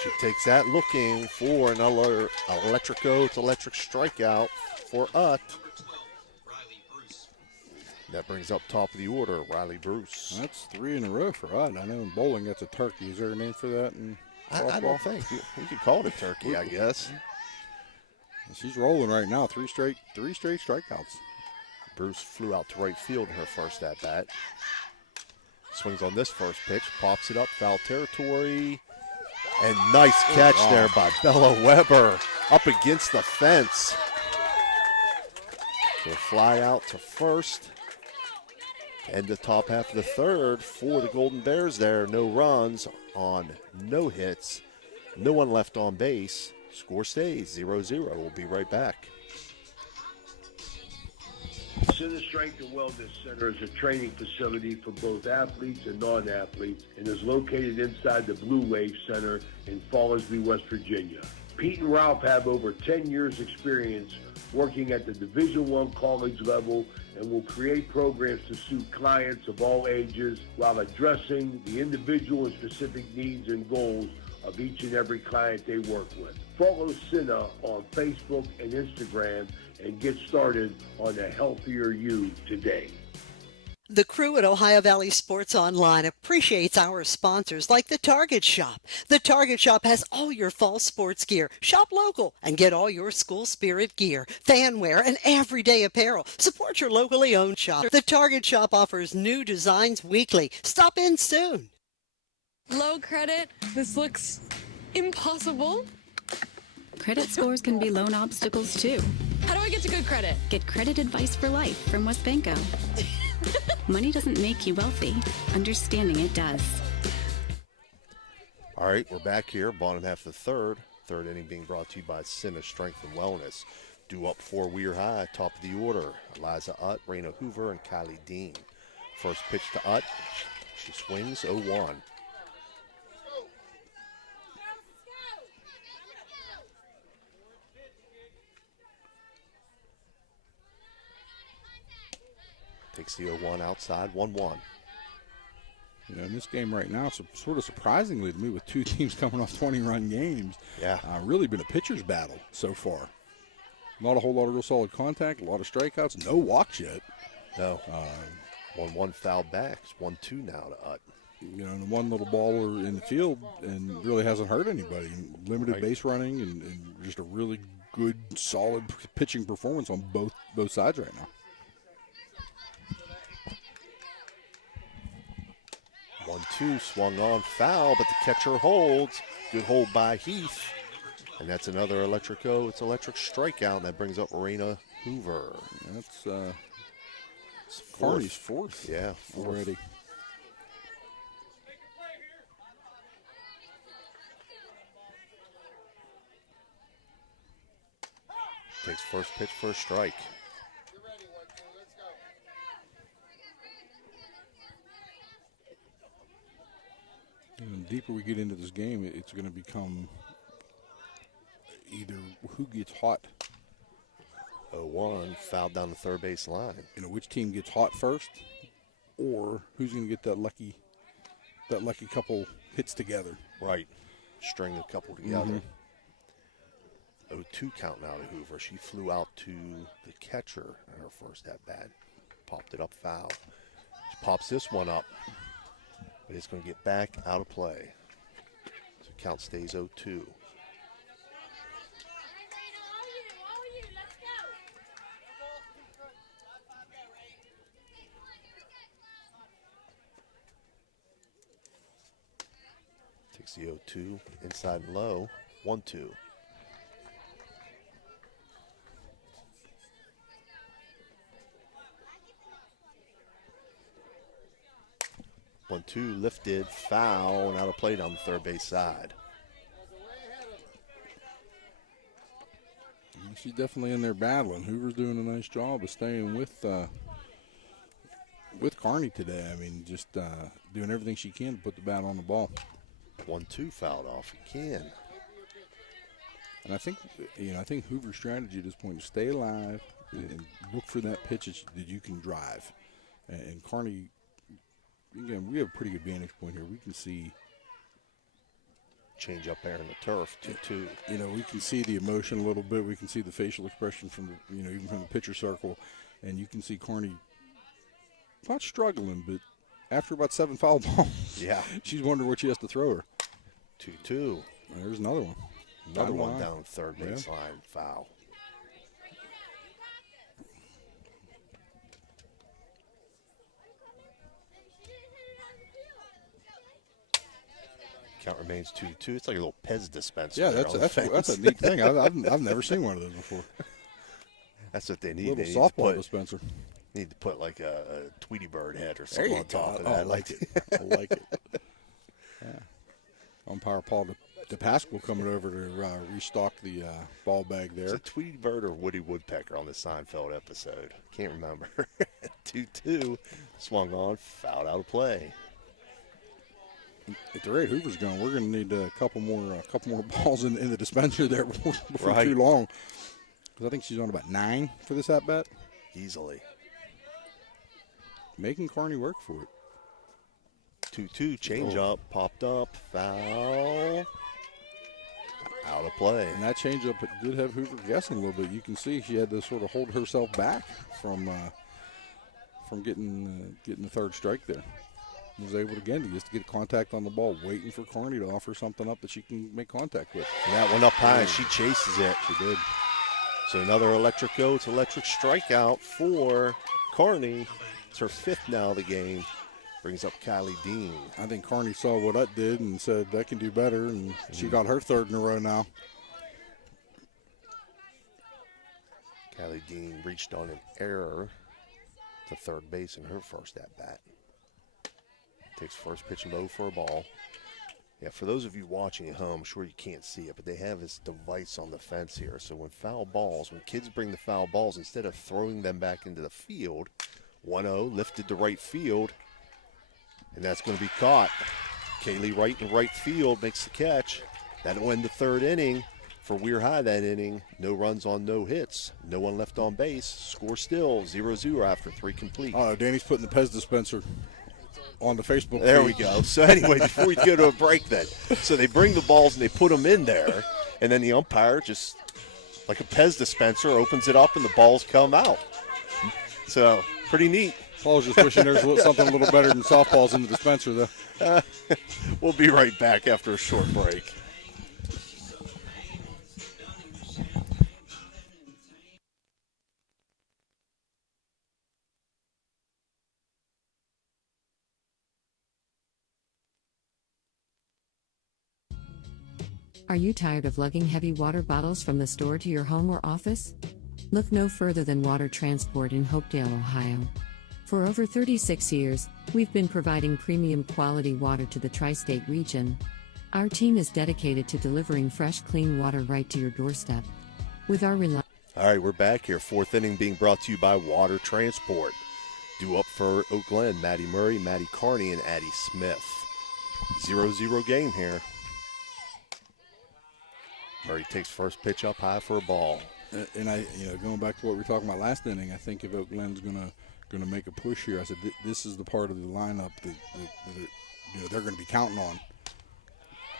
She takes that, looking for another electric go. It's electric strikeout for Utt. That brings up top of the order, Riley Bruce. That's 3 in a row for Utt. I know in bowling that's a turkey. Is there a name for that? I don't think. We could call it a turkey, I guess. She's rolling right now. Three straight strikeouts. Bruce flew out to right field in her first at-bat. Swings on this first pitch, pops it up, foul territory. And nice catch there by Bella Weber up against the fence. So fly out to first. And the top half of the third for the Golden Bears there. No runs on no hits. No one left on base. Score stays 0-0. We'll be right back. Center Strength and Wellness Center is a training facility for both athletes and non-athletes and is located inside the Blue Wave Center in Fallersby, West Virginia. Pete and Ralph have over 10 years experience working at the Division I college level and will create programs to suit clients of all ages while addressing the individual and specific needs and goals of each and every client they work with. Follow Cinna on Facebook and Instagram and get started on a healthier you today. The crew at Ohio Valley Sports Online appreciates our sponsors like the Target Shop. The Target Shop has all your fall sports gear. Shop local and get all your school spirit gear, fan wear, and everyday apparel. Support your locally owned shop. The Target Shop offers new designs weekly. Stop in soon. Low credit. This looks impossible. Credit scores can be loan obstacles too. How do I get to good credit? Get credit advice for life from WesBanco. Money doesn't make you wealthy. Understanding it does. All right, we're back here. Bottom half of the third. Third inning being brought to you by Cinna Strength and Wellness. Due up for Weir High, top of the order. Eliza Utt, Raina Hoover, and Kylie Dean. First pitch to Utt. She swings 0-1. Takes the 0-1 outside, 1-1. You know, in this game right now, so sort of surprisingly to me, with two teams coming off 20-run games, really been a pitcher's battle so far. Not a whole lot of real solid contact, a lot of strikeouts, no walks yet. No. 1-1 fouled back. It's 1-2 now to Utt. You know, and one little baller in the field and really hasn't hurt anybody. Limited base running and just a really good, solid pitching performance on both sides right now. 1-2 swung on, foul, but the catcher holds. Good hold by Heath. And that's another electric strikeout, and that brings up Raina Hoover. That's Carney's fourth. Yeah, fourth. Already. Takes first pitch for a strike. And the deeper we get into this game, it's going to become either who gets hot. 0-1, fouled down the third base line. You know, which team gets hot first, or who's going to get that lucky couple hits together. Right. String a couple together. 0-2 count now to Hoover. She flew out to the catcher in her first at-bat. Popped it up foul. She pops this one up. But it's going to get back out of play. So count stays 0-2. Takes the 0-2 inside and low. 1-2. One-two lifted, foul, and out of play down the third base side. She's definitely in there battling. Hoover's doing a nice job of staying with Carney today. I mean, just doing everything she can to put the bat on the ball. 1-2 fouled off again. And I think Hoover's strategy at this point is stay alive and look for that pitch that you can drive. And Carney, again, we have a pretty good vantage point here. We can see change up there in the turf, 2-2. You know, we can see the emotion a little bit. We can see the facial expression from the, even from the pitcher circle, and you can see Carney not struggling, but after about 7 foul balls, she's wondering what she has to throw her. 2-2. There's another one. Another one down the third base line, foul. Count remains 2-2. It's like a little Pez dispenser. Yeah, that's a neat thing. I've never seen one of those before. That's what they need. Little softball dispenser. Need to put like a Tweety Bird head or There something you on top go. of that. I like it. I like it. Yeah. Umpire Paul DePascal coming over to restock the ball bag there. Is it Tweety Bird or Woody Woodpecker on the Seinfeld episode? Can't remember. 2-2. Swung on, fouled out of play. At the rate Hoover's going, we're going to need a couple more balls in the dispenser there before Right. too long. Because I think she's on about 9 for this at bat. Easily. Making Carney work for it. 2-2, change up, popped up, foul. Out of play. And that changeup did have Hoover guessing a little bit. You can see she had to sort of hold herself back from getting the third strike there. Was able again to just get contact on the ball, waiting for Carney to offer something up that she can make contact with. And that one up high, and she chases it. She did. So another electric go. It's electric strikeout for Carney. It's her 5th now of the game. Brings up Kylie Dean. I think Carney saw what I did and said, that can do better, and she got her 3rd in a row now. Kylie Dean reached on an error to third base in her first at-bat. Takes first pitch low for a ball. Yeah, for those of you watching at home, I'm sure you can't see it, but they have this device on the fence here. So when kids bring the foul balls, instead of throwing them back into the field, 1-0 lifted to right field, and that's going to be caught. Kaylee Wright in right field makes the catch. That'll end the 3rd inning for Weir High that inning. No runs on no hits. No one left on base. Score still 0-0 after 3 complete. Oh, Danny's putting the Pez dispenser on the Facebook There feed. we go. So anyway, before we go to a break then. So they bring the balls and they put them in there, and then the umpire just, like a Pez dispenser, opens it up and the balls come out. So pretty neat. Paul's just wishing there's something a little better than softballs in the dispenser, though. We'll be right back after a short break. Are you tired of lugging heavy water bottles from the store to your home or office? Look no further than Water Transport in Hopedale, Ohio. For over 36 years, we've been providing premium quality water to the tri-state region. Our team is dedicated to delivering fresh, clean water right to your doorstep. With our All right, we're back here. 4th inning being brought to you by Water Transport. Due up for Oak Glen, Maddie Murray, Maddie Carney, and Addie Smith. 0-0 game here. Murray takes first pitch up high for a ball. And going back to what we were talking about last inning, I think if Oak Glen's gonna make a push here, I said this is the part of the lineup that they're going to be counting on.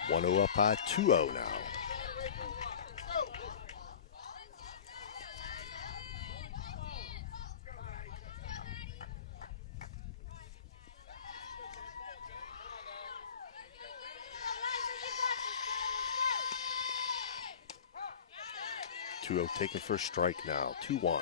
1-0 up high, 2-0 now. Taken for a strike now. 2-1.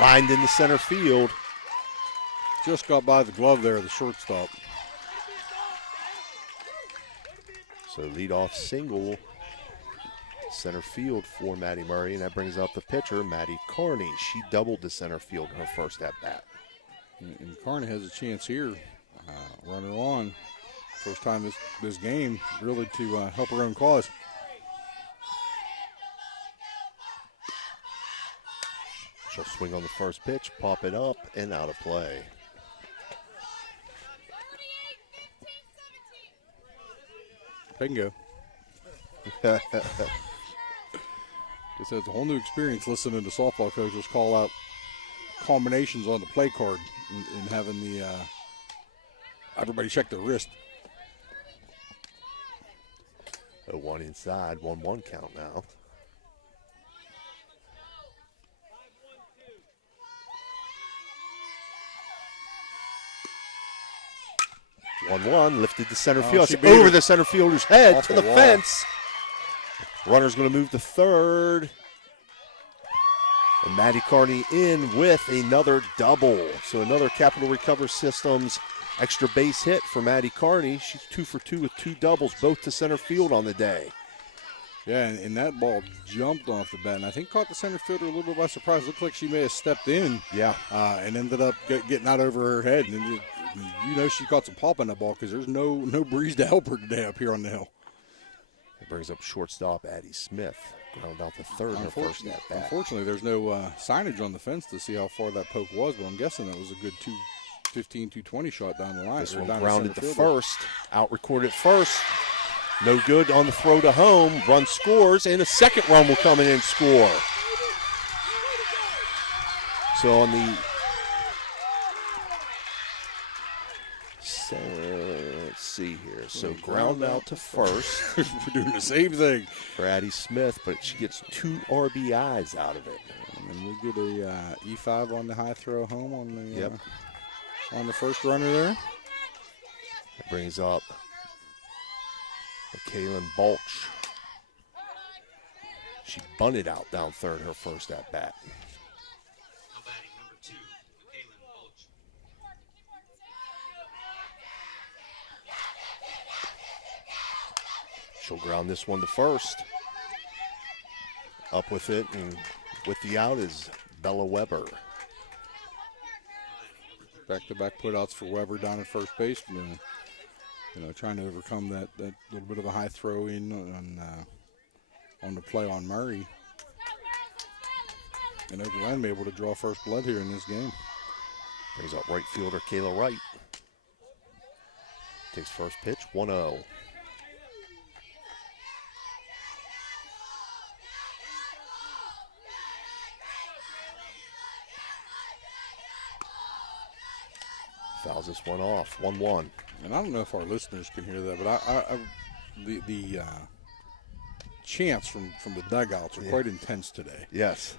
Lined into center field. Just got by the glove there, the shortstop. So leadoff single. Center field for Maddie Murray, and that brings up the pitcher, Maddie Carney. She doubled the center field in her first at-bat. And Carney has a chance here, runner on. First time this game, really to help her own cause. She'll swing on the first pitch, pop it up, and out of play. Bingo. It's a whole new experience listening to softball coaches call out combinations on the play card and having the everybody check their wrist. 0-1 inside, 1-1 count now. Lifted to center field. It's over the center fielder's head off to the fence. Runner's going to move to third. And Maddie Carney in with another double. So another Capital Recover Systems extra base hit for Maddie Carney. She's 2 for 2 with 2 doubles, both to center field on the day. Yeah, and that ball jumped off the bat, and I think caught the center fielder a little bit by surprise. Looked like she may have stepped in. Yeah. And ended up getting out over her head. And she caught some pop on that ball because there's no breeze to help her today up here on the hill. It brings up shortstop Addie Smith. Ground out the third in her first at bat. Unfortunately, there's no signage on the fence to see how far that poke was, but I'm guessing that was a good 215, 220 shot down the line. This one down grounded the to center field. first. Out recorded first. No good on the throw to home. Run scores, and a second run will come in and score. So on the let's see here. So ground out to first. We're doing the same thing for Addie Smith, but she gets 2 RBIs out of it. And we'll get a E5 on the high throw home on the first runner there. That brings up Kaylin Balch. She bunted out down third her first at bat. She'll ground this one to first. Up with it, and with the out is Bella Weber. Back-to-back putouts for Weber down at first base. Trying to overcome that little bit of a high throw in on the play on Murray. And Glenn able to draw first blood here in this game. Brings up right fielder Kayla Wright. Takes first pitch, 1-0. Fouls this one off, 1-1. And I don't know if our listeners can hear that, but the chants from the dugouts are quite intense today. Yes.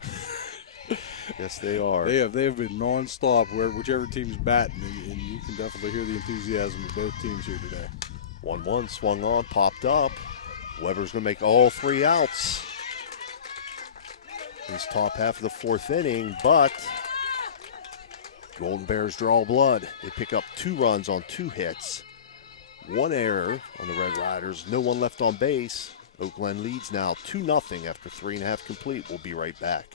Yes, they are. They have been nonstop, whichever team's batting, and you can definitely hear the enthusiasm of both teams here today. 1-1 swung on, popped up. Weber's going to make all 3 outs. This top half of the 4th inning, but Golden Bears draw blood. They pick up 2 runs on 2 hits. 1 error on the Red Riders. No one left on base. Oak Glen leads now 2-0 after 3.5 complete. We'll be right back.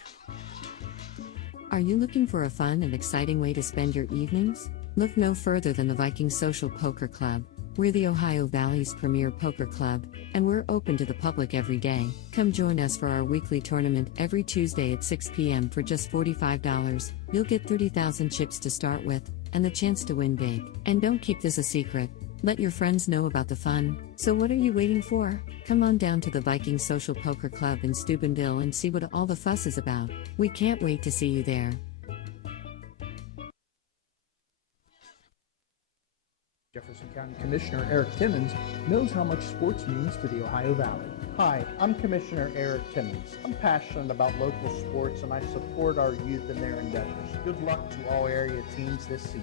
Are you looking for a fun and exciting way to spend your evenings? Look no further than the Viking Social Poker Club. We're the Ohio Valley's premier poker club, and we're open to the public every day. Come join us for our weekly tournament every Tuesday at 6 p.m. for just $45. You'll get 30,000 chips to start with, and the chance to win big. And don't keep this a secret. Let your friends know about the fun. So what are you waiting for? Come on down to the Viking Social Poker Club in Steubenville and see what all the fuss is about. We can't wait to see you there. Jefferson County Commissioner Eric Timmons knows how much sports means to the Ohio Valley. Hi, I'm Commissioner Eric Timmons. I'm passionate about local sports and I support our youth in their endeavors. Good luck to all area teams this season.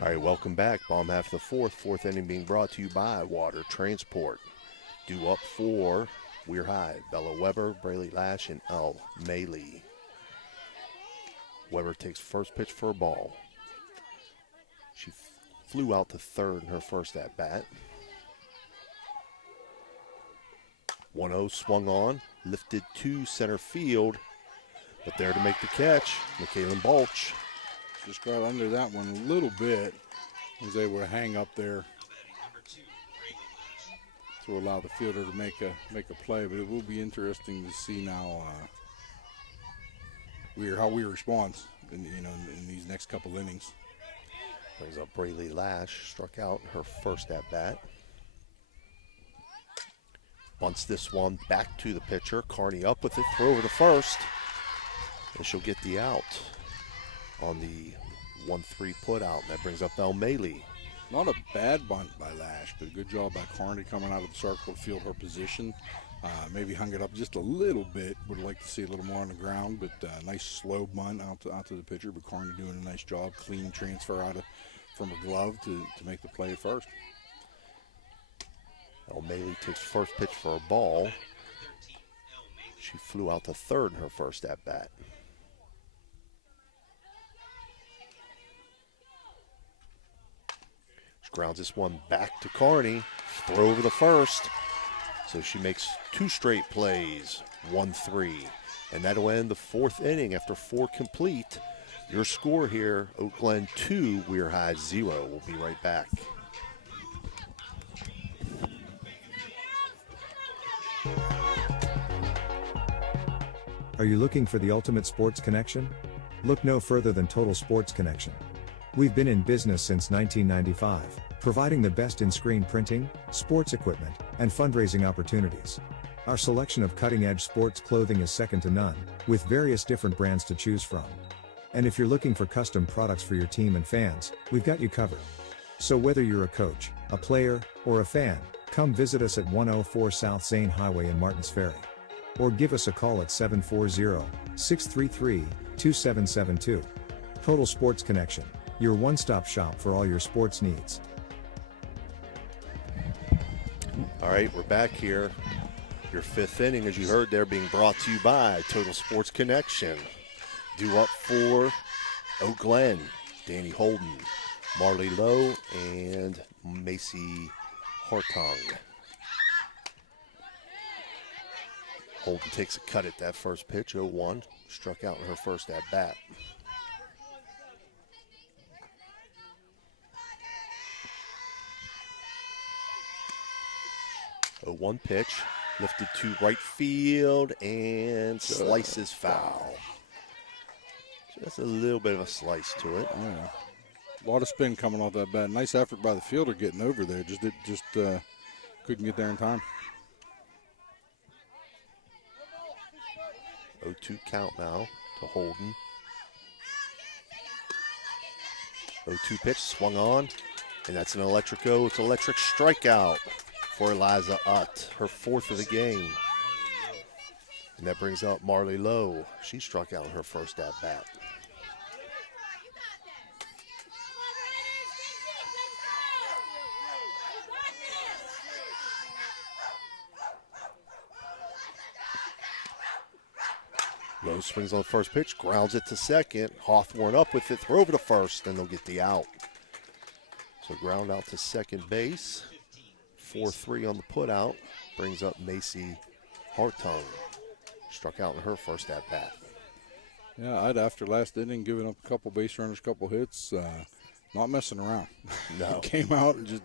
All right, welcome back. Bottom half of the 4th inning being brought to you by Water Transport. Due up for Weir High, Bella Weber, Braley Lash, and Elle Maley. Weber takes first pitch for a ball. She flew out to third in her first at-bat. 1-0 swung on, lifted to center field, but there to make the catch, McKaylin Balch. Just got under that one a little bit. Was able to hang up there to allow the fielder to make a play. But it will be interesting to see now how Weir responds in these next couple innings. Brings up Braley Lash, struck out her first at bat. Bunts this one back to the pitcher. Carney up with it, throw over to first, and she'll get the out on the 1-3 put out. That brings up Elle Maley. Not a bad bunt by Lash, but a good job by Carney coming out of the circle to field her position. Maybe hung it up just a little bit. Would like to see a little more on the ground, but nice slow bunt out to the pitcher. But Carney doing a nice job, clean transfer from a glove to make the play at first. Elle Maley takes first pitch for a ball. She She flew out to third in her first at-bat. She grounds this one back to Carney. Throw over the first. So she makes 2 straight plays, 1-3. And that'll end the 4th inning after 4 complete. Your score here, Oak Glen 2, Weir High 0. We'll be right back. Are you looking for the ultimate sports connection? Look no further than Total Sports Connection. We've been in business since 1995, providing the best in screen printing, sports equipment, and fundraising opportunities. Our selection of cutting-edge sports clothing is second to none, with various different brands to choose from. And if you're looking for custom products for your team and fans, we've got you covered. So whether you're a coach, a player, or a fan, come visit us at 104 South Zane Highway in Martins Ferry. Or give us a call at 740-633-2772. Total Sports Connection, your one-stop shop for all your sports needs. All right, we're back here. Your 5th inning, as you heard there, being brought to you by Total Sports Connection. Due up for Oak Glen, Danny Holden, Marley Lowe, and Macy Hartung. Holden takes a cut at that first pitch, 0-1. Struck out in her first at-bat. A 1 pitch, lifted to right field, and slices foul. Just a little bit of a slice to it. Yeah. A lot of spin coming off that bat. Nice effort by the fielder getting over there. Just couldn't get there in time. 0-2 count now to Holden. 0-2 pitch swung on, and that's an electric strikeout for Eliza Utt, her 4th of the game. And that brings up Marley Lowe. She struck out in her first at-bat. Lowe swings on the first pitch, grounds it to second. Hawthorne up with it, throw over to first, and they'll get the out. So ground out to second base. 4-3 on the putout. Brings up Macy Hartung. Struck out in her first at-bat. Yeah, I'd, after last inning, giving up a couple base runners, couple hits, not messing around. No. Came out and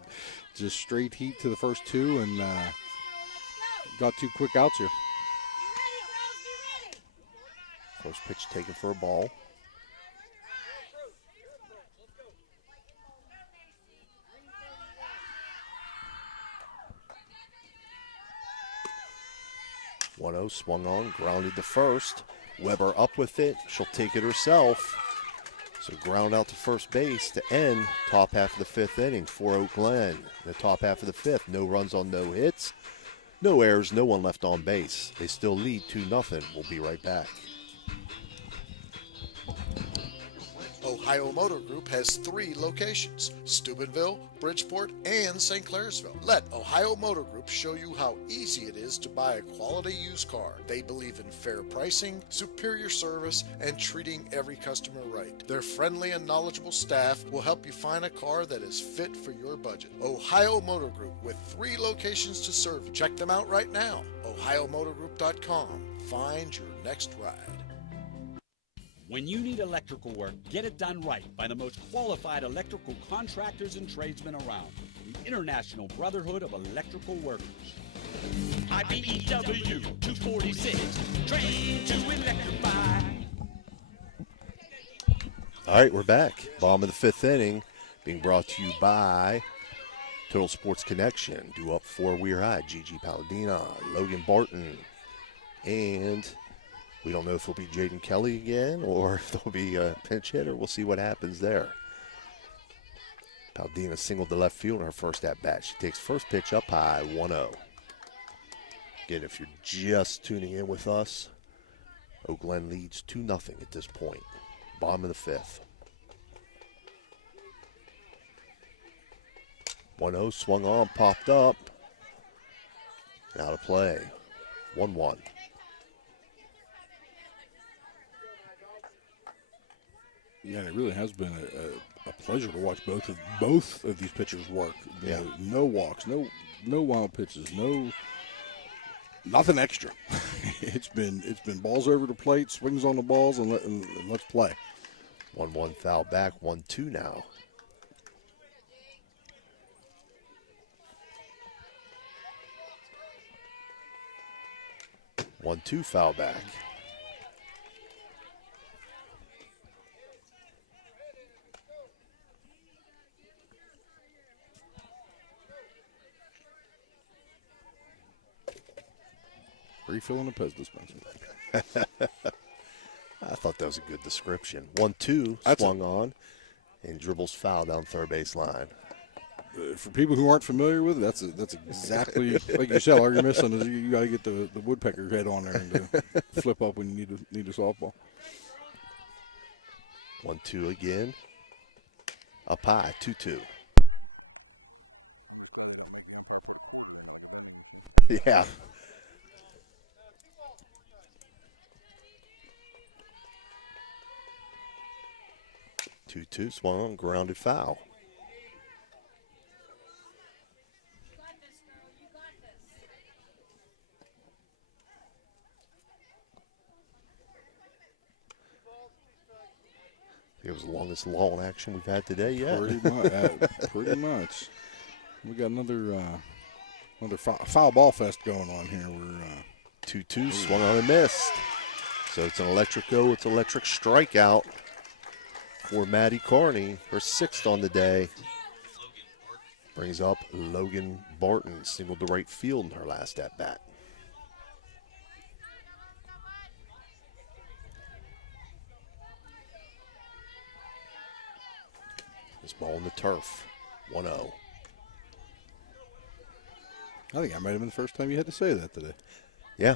just straight heat to the first 2 and got 2 quick outs here. First pitch taken for a ball. One-0 swung on, grounded to first. Weber up with it. She'll take it herself. So ground out to first base to end top half of the 5th inning for Oak Glen. The top half of the 5th, no runs on no hits, no errors, no one left on base. They still lead 2-0. We'll be right back. Ohio Motor Group has 3 locations, Steubenville, Bridgeport, and St. Clairsville. Let Ohio Motor Group show you how easy it is to buy a quality used car. They believe in fair pricing, superior service, and treating every customer right. Their friendly and knowledgeable staff will help you find a car that is fit for your budget. Ohio Motor Group, with 3 locations to serve you. Check them out right now, ohiomotorgroup.com. Find your next ride. When you need electrical work, get it done right by the most qualified electrical contractors and tradesmen around. The International Brotherhood of Electrical Workers. IBEW 246, trained to electrify. All right, we're back. Bottom of the 5th inning being brought to you by Total Sports Connection. Due up for Weir High, Gigi Palladina, Logan Barton, and we don't know if it'll be Jaden Kelly again or if there'll be a pinch hitter. We'll see what happens there. Palladina singled to left field in her first at-bat. She takes first pitch up high, 1-0. Again, if you're just tuning in with us, Oak Glen leads 2-0 at this point. Bottom of the 5th. 1-0 swung on, popped up. Out of play. 1-1. Yeah, it really has been a pleasure to watch both of these pitchers work. Yeah. No walks, no wild pitches, nothing extra. It's been balls over the plate, swings on the balls, and let's play. 1-1 foul back, 1-2 now. One, two, foul back. Refilling a Pez dispenser. I thought that was a good description. 1-2 swung on and dribbles foul down third base line. For people who aren't familiar with it, that's exactly like you said. All you're missing is you got to get the woodpecker head on there and flip up when you need a softball. 1-2 again. Up high, 2-2. Yeah. Two swung on, grounded foul. It was the longest long action we've had today yet. Pretty much. We got another foul ball fest going on here. We're 2-2 swung on and missed. So it's an electric go. It's electric strikeout for Maddie Carney, her sixth on the day. Brings up Logan Barton, singled to right field in her last at bat. This ball in the turf, 1-0. I think that might have been the first time you had to say that today. Yeah.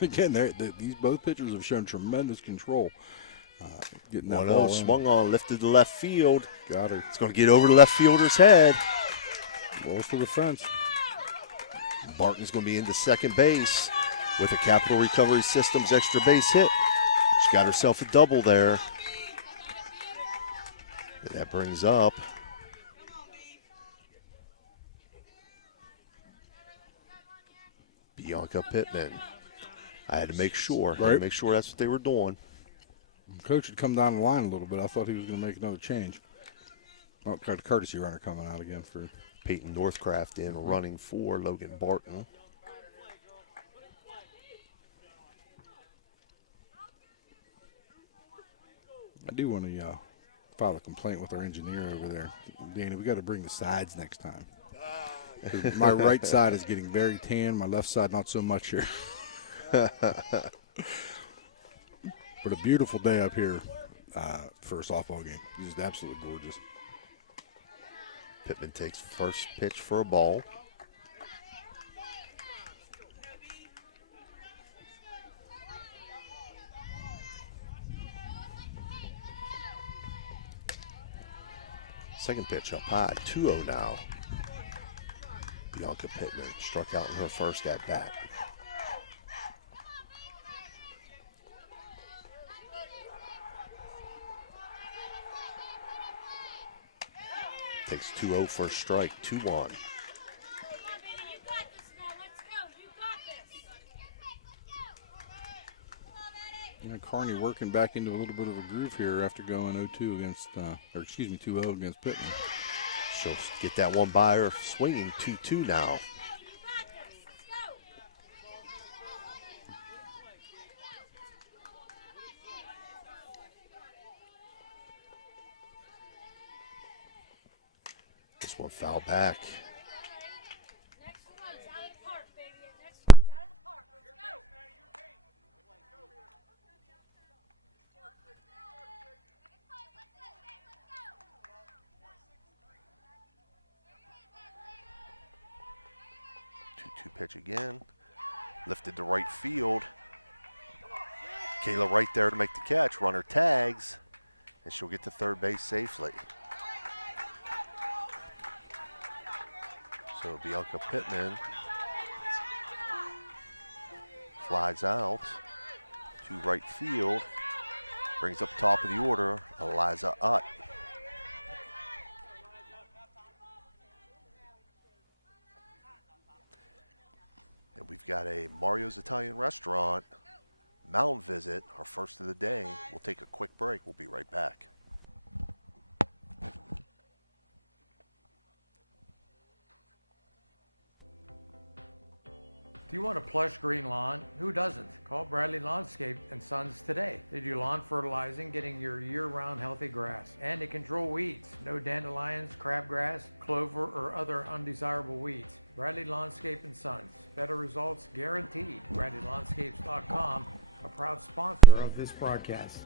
Again, these both pitchers have shown tremendous control. Getting that 1-0 ball swung on, lifted to left field. Got her. It's going to get over the left fielder's head. Rolls to the fence. Barton's going to be into second base with a Capital Recovery Systems extra base hit. She got herself a double there. And that brings up Bianca Pittman. I had to make sure. That's what they were doing. Coach had come down the line a little bit. I thought he was going to make another change. Oh, courtesy runner coming out again for Peyton Northcraft in running for Logan Barton. I do want to file a complaint with our engineer over there. Danny, we got to bring the sides next time. My right side is getting very tan. My left side, not so much here. But a beautiful day up here for a softball game. Just absolutely gorgeous. Pittman takes first pitch for a ball. Second pitch up high, 2-0 now. Bianca Pittman struck out in her first at bat. Takes 2-0 for a strike, 2-1. Carney working back into a little bit of a groove here after going 0-2 against, 2-0 against Pittman. She'll get that one by her, swinging 2-2 now. This one foul back. of this broadcast.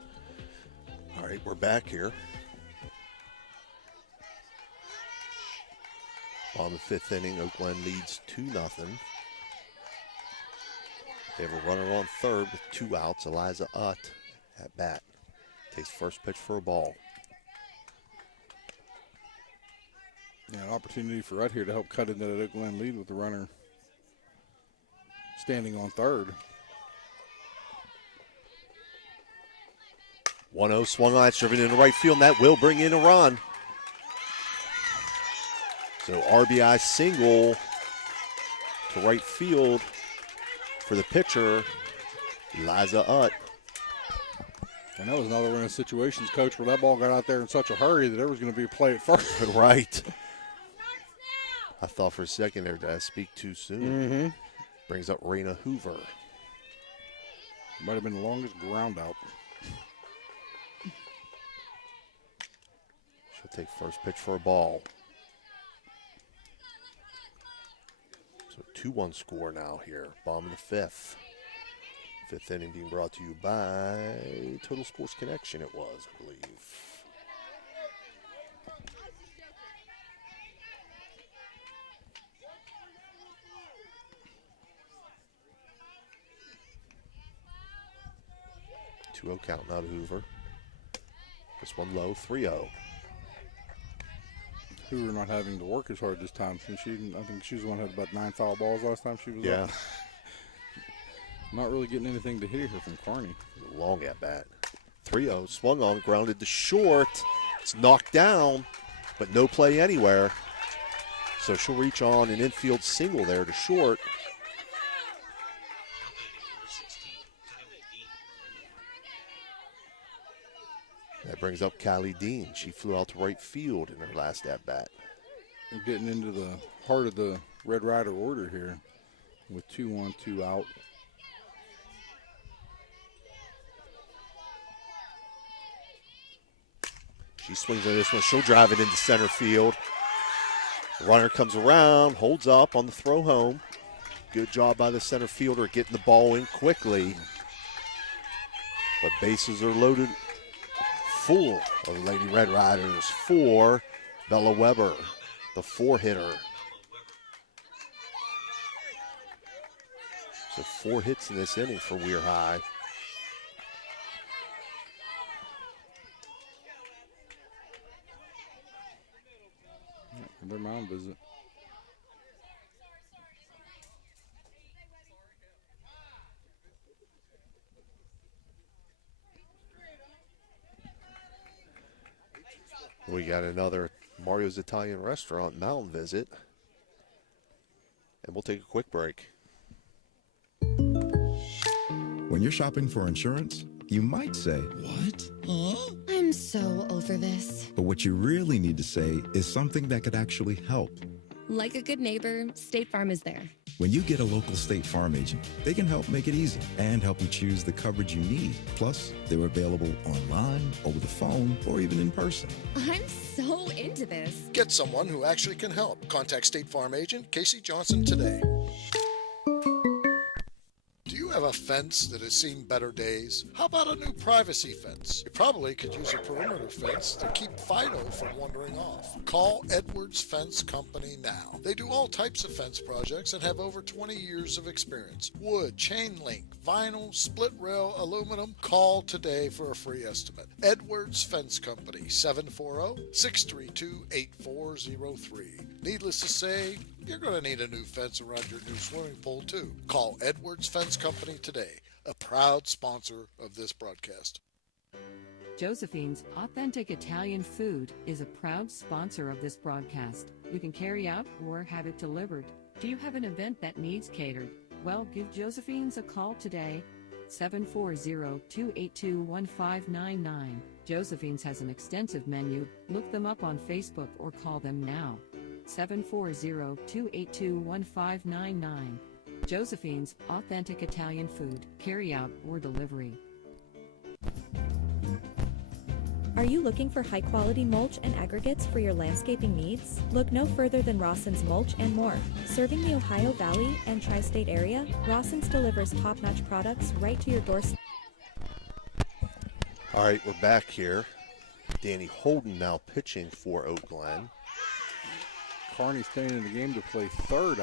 All right, we're back here. On the fifth inning, Oak Glen leads 2-0. They have a runner on third with 2 outs. Eliza Utt at bat. Takes first pitch for a ball. Yeah, an opportunity for Utt here to help cut into that Oak Glen lead with the runner standing on third. 1-0 swung on, it's driven into right field, and that will bring in a run. So RBI single to right field for the pitcher, Eliza Utt. And that was another one of the situations, Coach, where that ball got out there in such a hurry that there was going to be a play at first. Right. I thought for a second there, did I speak too soon? Mm-hmm. Brings up Raina Hoover. Might have been the longest ground out. She'll take first pitch for a ball. So 2-1 score now here. Bottom of the fifth. Fifth inning being brought to you by Total Sports Connection, it was, I believe. Two-0 count now to Hoover. This one low, 3-0. Hoover not having to work as hard this time. Since I think she was the one who had about 9 foul balls last time she was up. Not really getting anything to hit here from Carney. Long at bat. 3-0, swung on, grounded to short. It's knocked down, but no play anywhere. So she'll reach on an infield single there to short. That brings up Callie Dean. She flew out to right field in her last at-bat. We're getting into the heart of the Red Rider order here with 2-1, 2 out. She swings on this one. She'll drive it into center field. The runner comes around, holds up on the throw home. Good job by the center fielder getting the ball in quickly. But bases are loaded full of the Lady Red Riders for Bella Weber, the 4-hitter. So 4 hits in this inning for Weir High. Their mound visit. We got another Mario's Italian Restaurant mound visit. And we'll take a quick break. When you're shopping for insurance, you might say, "What? Huh?" I'm so over this. But what you really need to say is something that could actually help. Like a good neighbor, State Farm is there. When you get a local State Farm agent, they can help make it easy and help you choose the coverage you need. Plus, they're available online, over the phone, or even in person. I'm so into this. Get someone who actually can help. Contact State Farm agent Casey Johnson today. Do you have a fence that has seen better days? How about a new privacy fence? You probably could use a perimeter fence to keep Fido from wandering off. Call Edwards Fence Company now. They do all types of fence projects and have over 20 years of experience. Wood, chain link, vinyl, split rail, aluminum. Call today for a free estimate. Edwards Fence Company, 740-632-8403. Needless to say, you're going to need a new fence around your new swimming pool, too. Call Edwards Fence Company today, a proud sponsor of this broadcast. Josephine's Authentic Italian Food is a proud sponsor of this broadcast. You can carry out or have it delivered. Do you have an event that needs catered? Well, give Josephine's a call today, 740-282-1599. Josephine's has an extensive menu. Look them up on Facebook or call them now. 740-282-1599. Josephine's Authentic Italian Food, carry out or delivery. Are you looking for high-quality mulch and aggregates for your landscaping needs? Look no further than Rawson's Mulch and More. Serving the Ohio Valley and Tri-State area, Rawson's delivers top-notch products right to your doorstep. All right, we're back here. Danny Holden now pitching for Oak Glen. Carney staying in the game to play third.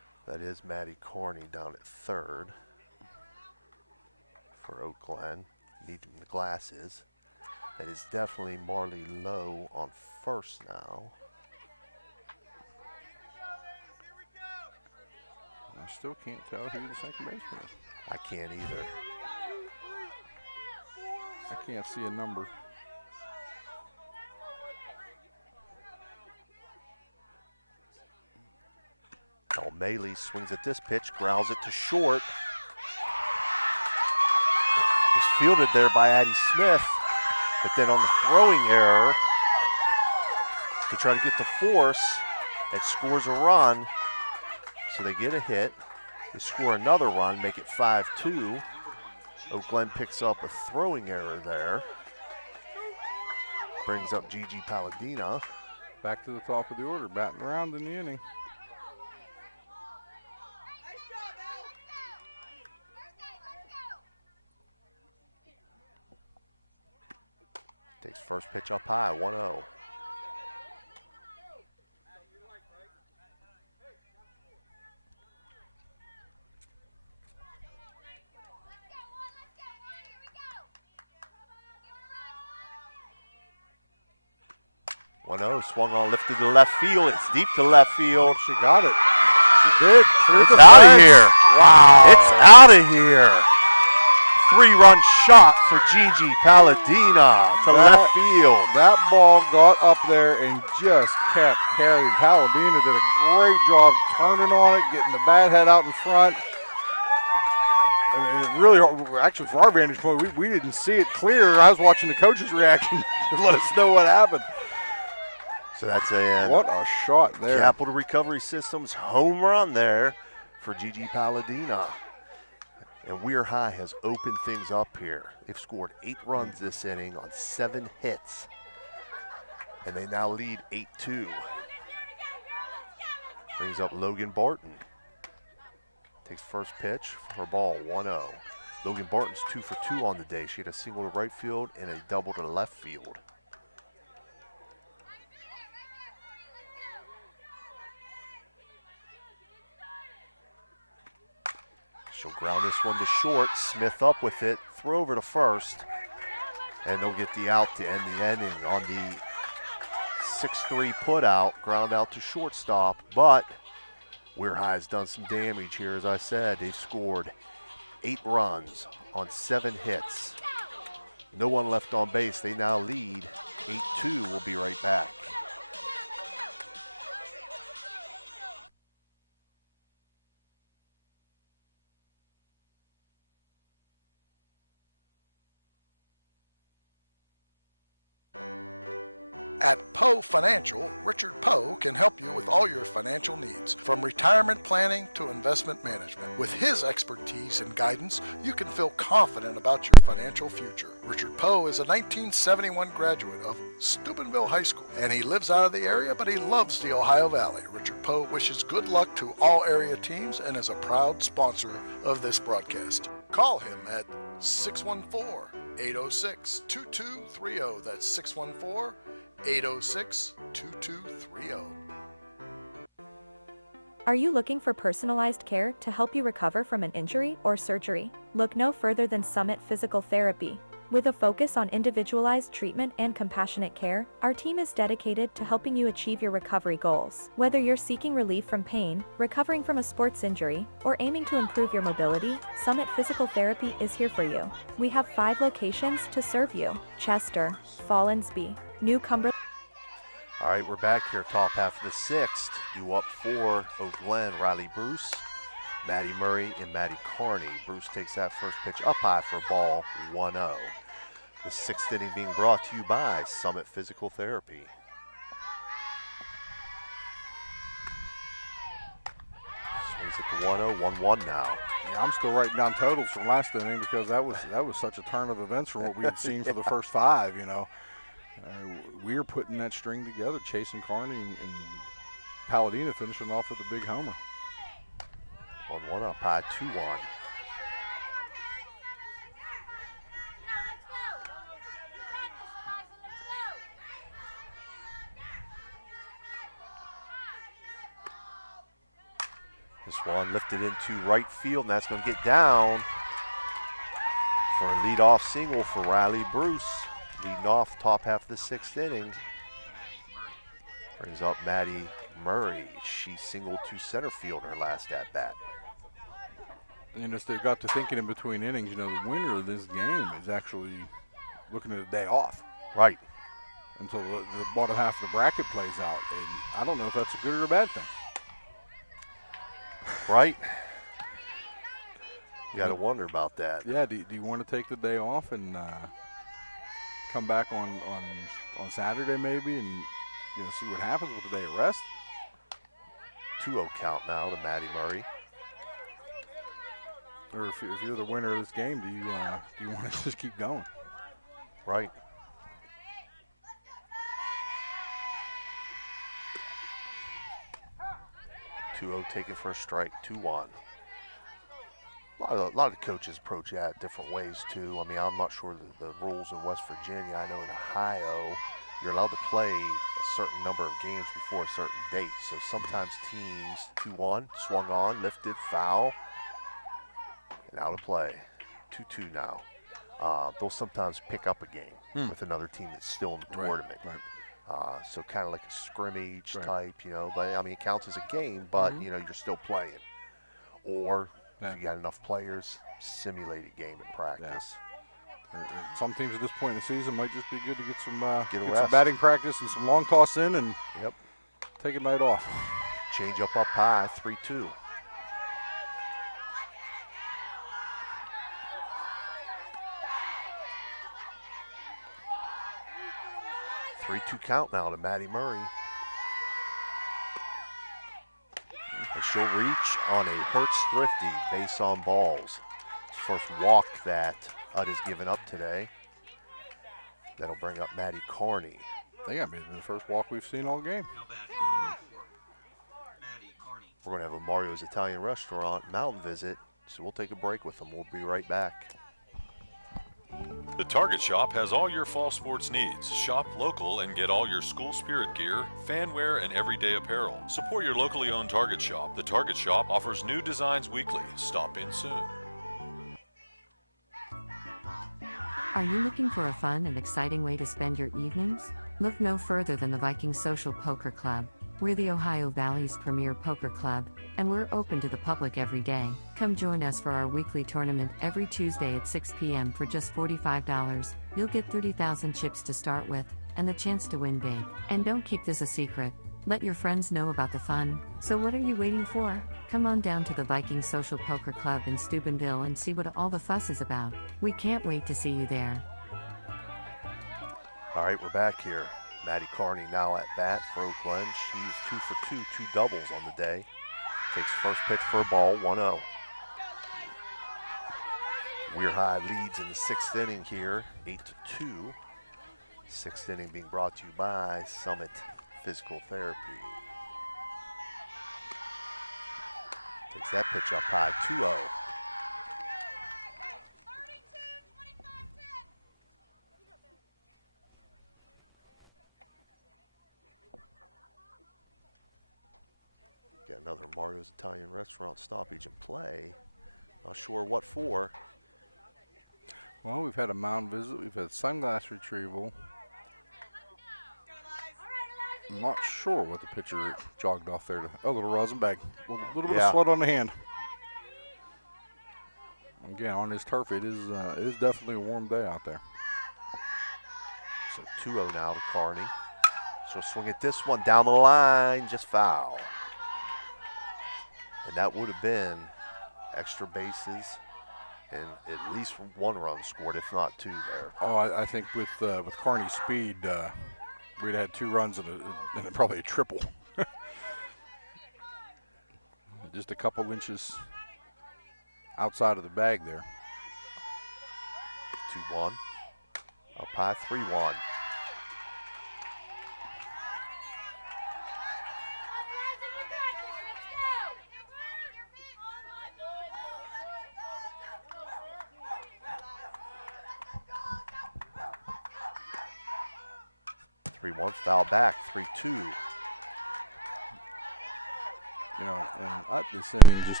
I mean, just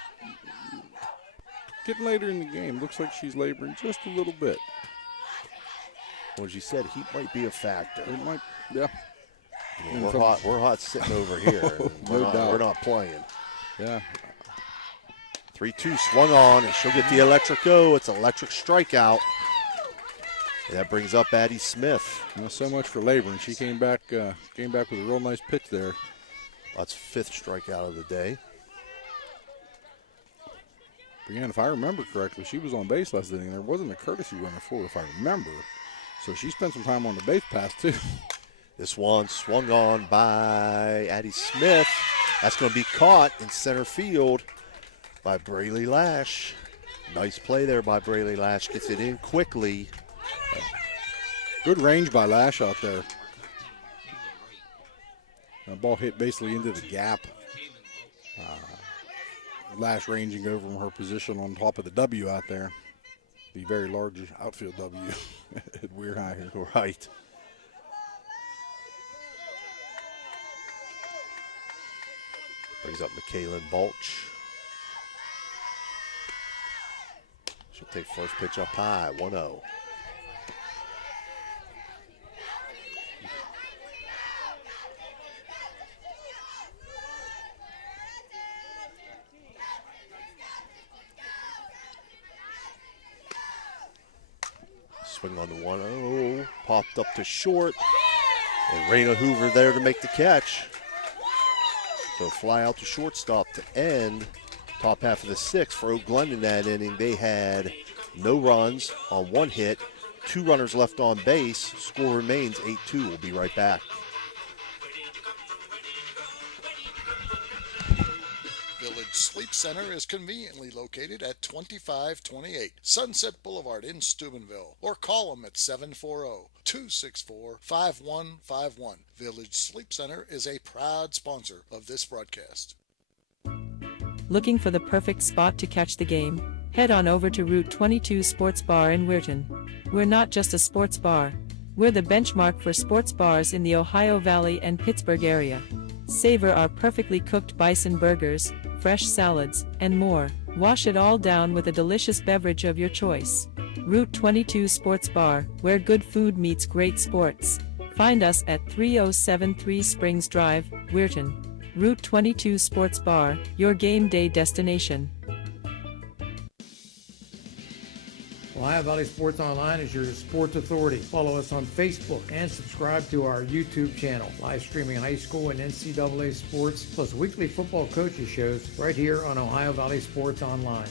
getting later in the game. Looks like she's laboring just a little bit. Well, as you said, heat might be a factor. It might, yeah. I mean, we're hot sitting over here. We're not playing. Yeah. 3-2 swung on, and she'll get the electric go. It's an electric strikeout. And that brings up Addie Smith. Not so much for laboring. She came back with a real nice pitch there. That's 5th strikeout of the day. But again, if I remember correctly, she was on base last inning. There wasn't a courtesy runner for her, if I remember. So she spent some time on the base pass, too. This one swung on by Addie Smith. That's going to be caught in center field by Braylee Lash. Nice play there by Braylee Lash. Gets it in quickly. Good range by Lash out there. That ball hit basically into the gap. Lash ranging over from her position on top of the W out there. The very large outfield W at Weir High here. Right. Brings up McKaylin Balch. She'll take first pitch up high, 1-0. Swing on the 1-0, popped up to short, and Raina Hoover there to make the catch. So fly out to shortstop to end top half of the 6th. For Oak Glendon that inning, they had no runs on 1 hit, 2 runners left on base. Score remains 8-2. We'll be right back. Village Sleep Center is conveniently located at 2528 Sunset Boulevard in Steubenville, or call them at 740-264-5151. Village Sleep Center is a proud sponsor of this broadcast. Looking for the perfect spot to catch the game? Head on over to Route 22 Sports Bar in Weirton. We're not just a sports bar. We're the benchmark for sports bars in the Ohio Valley and Pittsburgh area. Savor our perfectly cooked bison burgers, fresh salads, and more. Wash it all down with a delicious beverage of your choice. Route 22 Sports Bar, where good food meets great sports. Find us at 3073 Springs Drive, Weirton. Route 22 Sports Bar, your game day destination. Ohio Valley Sports Online is your sports authority. Follow us on Facebook and subscribe to our YouTube channel. Live streaming high school and NCAA sports, plus weekly football coaches shows right here on Ohio Valley Sports Online.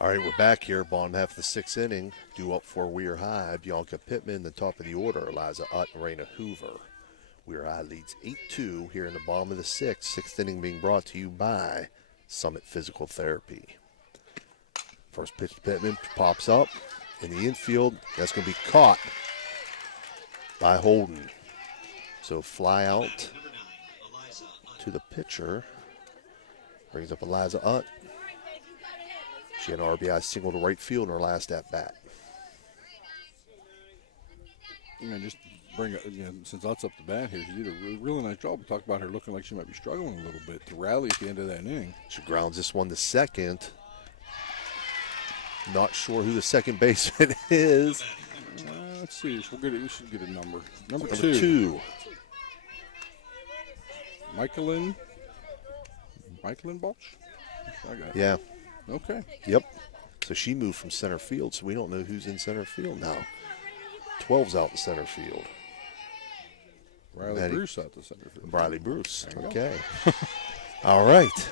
All right, we're back here, bottom half of the 6th inning. Due up for Weir High, Bianca Pittman, the top of the order, Eliza Utt and Raina Hoover. Weir High leads 8-2 here in the bottom of the 6th. 6th inning being brought to you by Summit Physical Therapy. First pitch to Pittman pops up in the infield. That's going to be caught by Holden. So fly out to the pitcher. Brings up Eliza Utt. She had an RBI single to right field in her last at-bat. Just bring it, since Utt's up the bat here, she did a really nice job. We talked about her looking like she might be struggling a little bit to rally at the end of that inning. She grounds this one to second. Not sure who the second baseman is. Let's see. We should get a number. Number 2. 2. Michaelin Balch? Yeah. Okay. Yep. So she moved from center field, so we don't know who's in center field now. 12's out in center field. Riley Bruce out to center field. Riley Bruce. Okay. All right.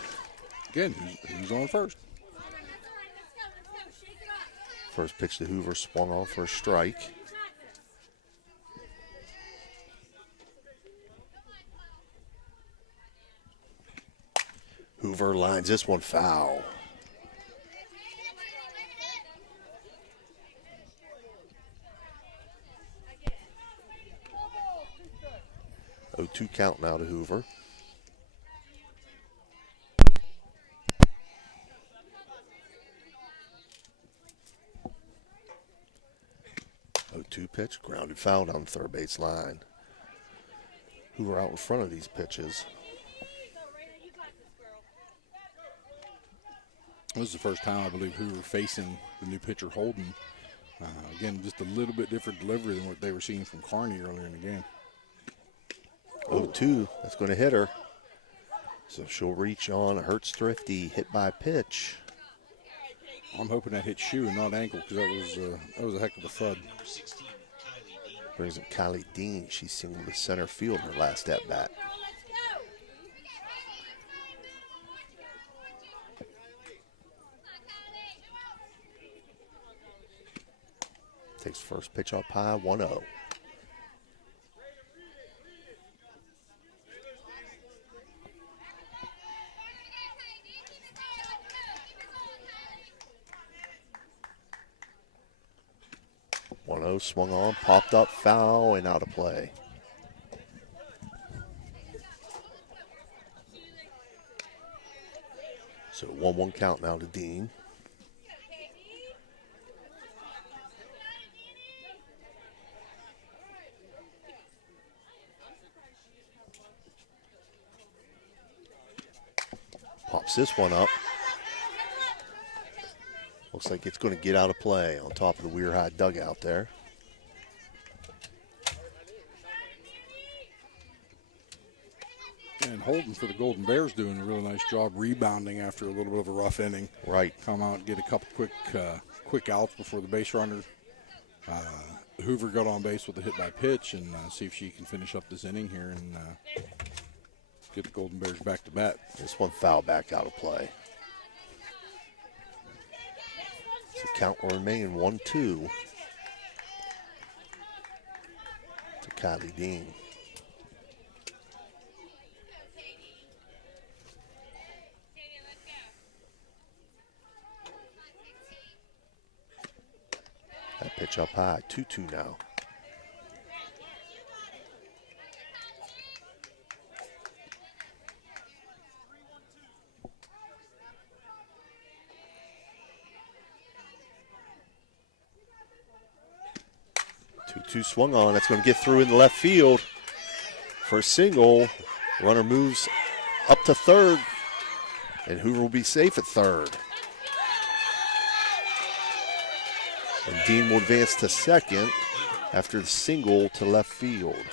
Again, who's on first? First pitch to Hoover, swung on for a strike. Hoover lines this one foul. Oh, 2 count now to Hoover. Oh, 2 pitch, grounded foul down the third base line. Hoover out in front of these pitches. This is the first time I believe Hoover facing the new pitcher Holden. Again, just a little bit different delivery than what they were seeing from Carney earlier in the game. 0-2, that's going to hit her. So she'll reach on a Hertz Thrifty hit by pitch. I'm hoping that hit shoe and not ankle because that was a heck of a thud. Brings up Kylie Dean. She's singled to center field her last at bat. Takes first pitch up high, 1-0. Swung on, popped up, foul, and out of play. So 1-1 count now to Dean. Pops this one up. Looks like it's going to get out of play on top of the Weir High dugout there. And Holden for the Golden Bears doing a really nice job rebounding after a little bit of a rough inning. Right. Come out and get a couple quick outs before the base runner. Hoover got on base with a hit by pitch and see if she can finish up this inning here and get the Golden Bears back to bat. This one foul back out of play. So count will remain 1-2 to Kylie Dean. That pitch up high, 2-2 now. Two swung on. That's going to get through in the left field for a single. Runner moves up to third, and Hoover will be safe at third. And Dean will advance to second after the single to left field.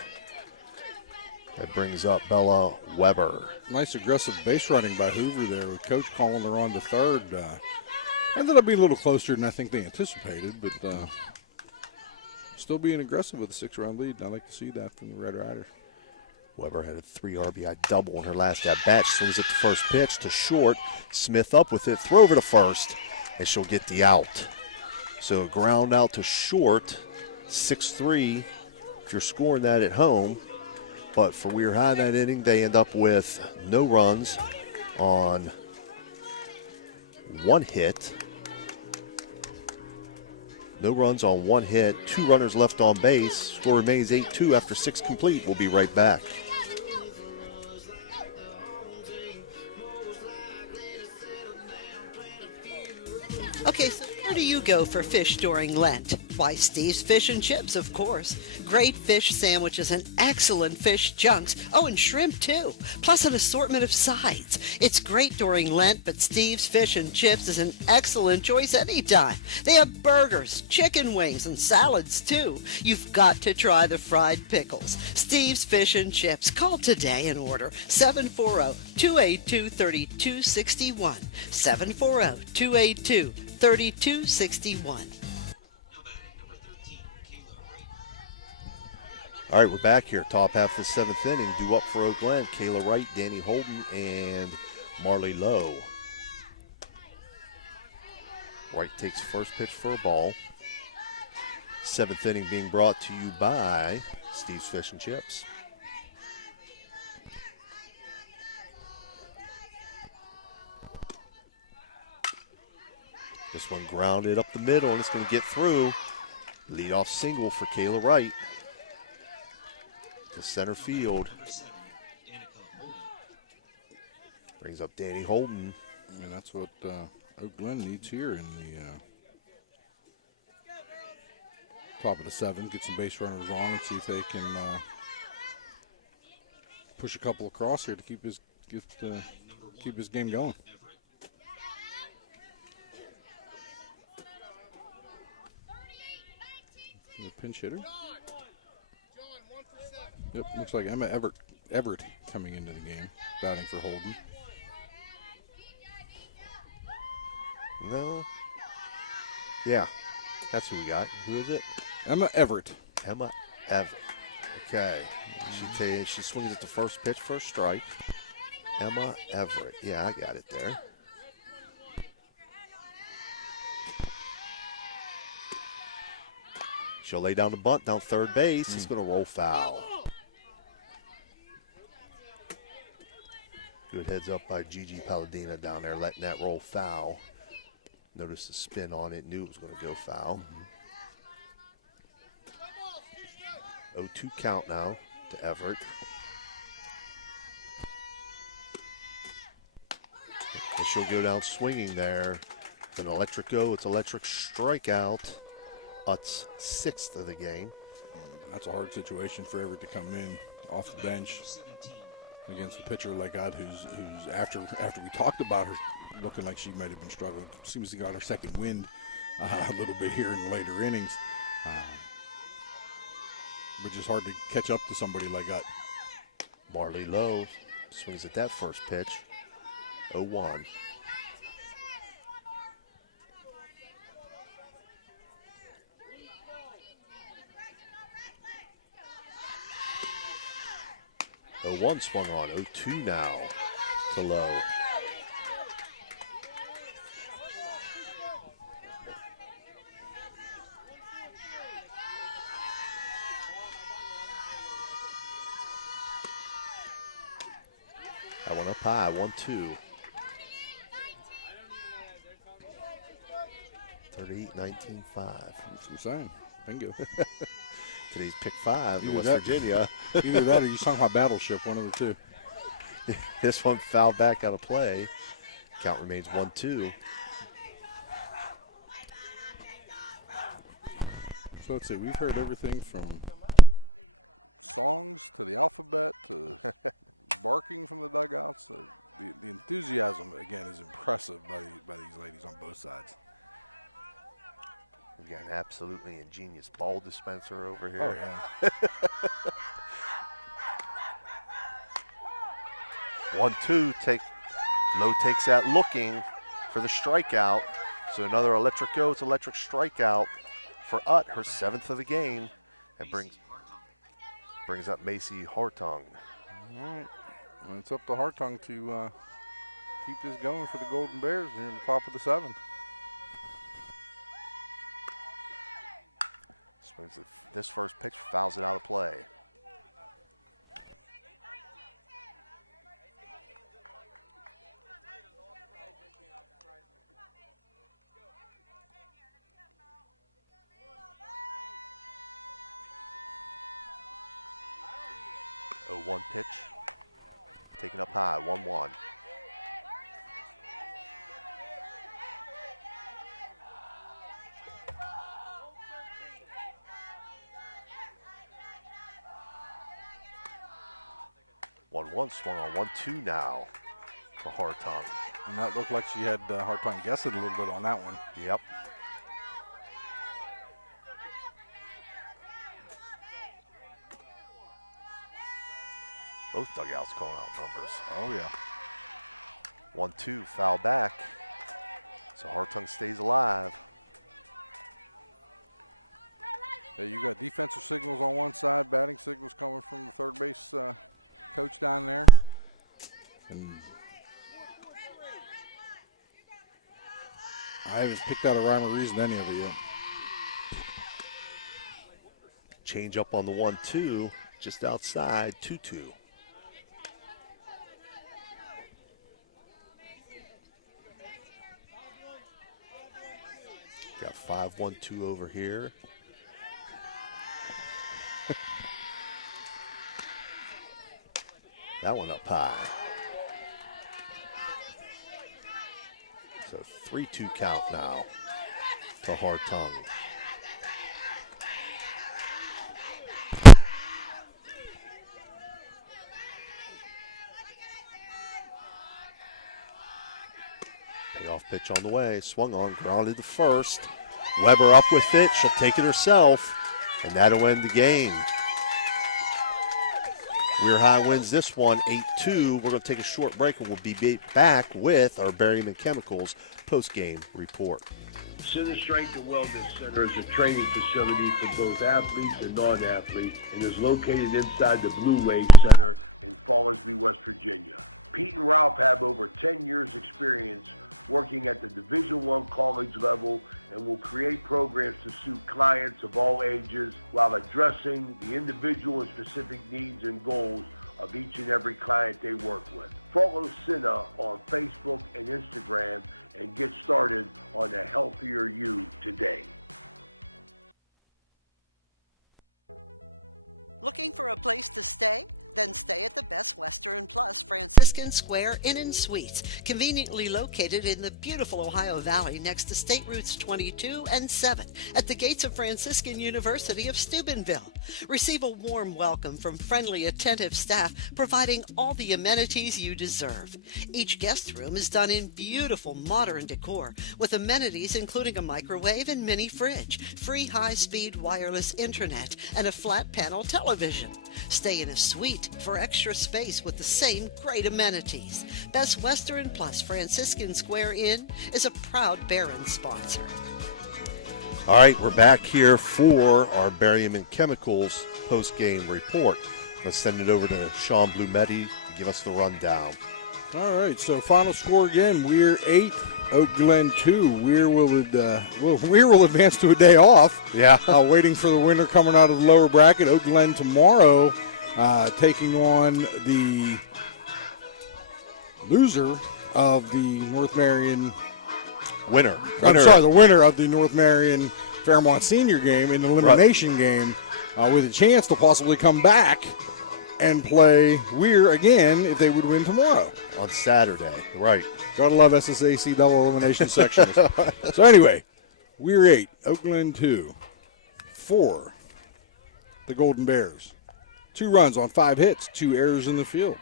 That brings up Bella Weber. Nice aggressive base running by Hoover there with Coach calling her on to third. Ended up being a little closer than I think they anticipated, but still being aggressive with a 6-run lead. I like to see that from the Red Riders. Weber had a 3 RBI double in her last at bat. She swings at the first pitch to short. Smith up with it, throw over to first, and she'll get the out. So ground out to short, 6-3 if you're scoring that at home. But for Weir High that inning, they end up with no runs on 1 hit. No runs on 1 hit, 2 runners left on base. Score remains 8-2 after 6 complete. We'll be right back. Okay, so where do you go for fish during Lent? Why, Steve's Fish and Chips, of course. Great fish sandwiches and excellent fish junks. Oh, and shrimp, too. Plus an assortment of sides. It's great during Lent, but Steve's Fish and Chips is an excellent choice anytime. They have burgers, chicken wings, and salads, too. You've got to try the fried pickles. Steve's Fish and Chips. Call today and order 740-282-3261. 740-282-3261. All right, we're back here. Top half of the 7th inning. Due up for Oak Glen. Kayla Wright, Danny Holden, and Marley Lowe. Wright takes first pitch for a ball. 7th inning being brought to you by Steve's Fish and Chips. This one grounded up the middle, and it's going to get through. Leadoff single for Kayla Wright. To center field. Brings up Danny Holden. And that's what Oak Glen needs here in the top of the 7th. Get some base runners on and see if they can push a couple across here to keep his game going. pinch hitter. Yep, looks like Emma Everett coming into the game, batting for Holden. No. Yeah, that's who we got. Who is it? Emma Everett. Emma Everett. Okay. She swings at the first pitch for a strike. Emma Everett. Yeah, I got it there. She'll lay down the bunt down third base. It's going to roll foul. Good heads up by Gigi Palladina down there, letting that roll foul. Notice the spin on it, knew it was going to go foul. 0-2 count now to Everett. And she'll go down swinging there. It's an electric go. It's electric strikeout. Ut's 6th of the game. That's a hard situation for Everett to come in off the bench against a pitcher like that, who's after we talked about her looking like she might have been struggling. Seems to got her second wind a little bit here in the later innings. But just hard to catch up to somebody like that. Marley Lowe swings at that first pitch. 0-1. One swung on. 0-2 now to Lowe. That one up high. 1-2. 38-19-5. That's what I'm saying. Bingo. Today's pick 5 in Either West that- Virginia. Either that or you sung my battleship, one of the two. This one fouled back out of play. Count remains 1-2. So let's see, we've heard everything from I haven't picked out a rhyme or reason to any of it yet. Change up on the 1-2, just outside, 2-2. Got 5-1-2 over here. That one up high. So 3-2 count now to Hartung. Payoff pitch on the way. Swung on, grounded to first. Weber up with it. She'll take it herself. And that'll end the game. Weir High wins this one 8-2. We're going to take a short break, and we'll be back with our Berryman Chemicals post-game report. Center Strength and Wellness Center is a training facility for both athletes and non-athletes and is located inside the Blue Wave Center. Franciscan Square Inn and Suites, conveniently located in the beautiful Ohio Valley next to State Routes 22 and 7 at the gates of Franciscan University of Steubenville. Receive a warm welcome from friendly, attentive staff, providing all the amenities you deserve. Each guest room is done in beautiful modern decor, with amenities including a microwave and mini fridge, free high-speed wireless internet, and a flat panel television. Stay in a suite for extra space with the same great amenities. Best Western plus Franciscan Square Inn is a proud Barron sponsor. All right, we're back here for our Berryman Chemicals post-game report. Let's send it over to Sean Blumetti to give us the rundown. All right, so final score again, Weir 8, Oak Glen 2. Weir will advance to a day off. Yeah. Waiting for the winner coming out of the lower bracket. Oak Glen tomorrow taking on the loser of the North Marion winner. The winner of the North Marion Fairmont Senior game, an elimination game, with a chance to possibly come back and play Weir again if they would win tomorrow. On Saturday, right. Gotta love SSAC double elimination sections. So anyway, Weir 8, Oak Glen 2 for the Golden Bears. 2 runs on 5 hits, 2 errors in the field.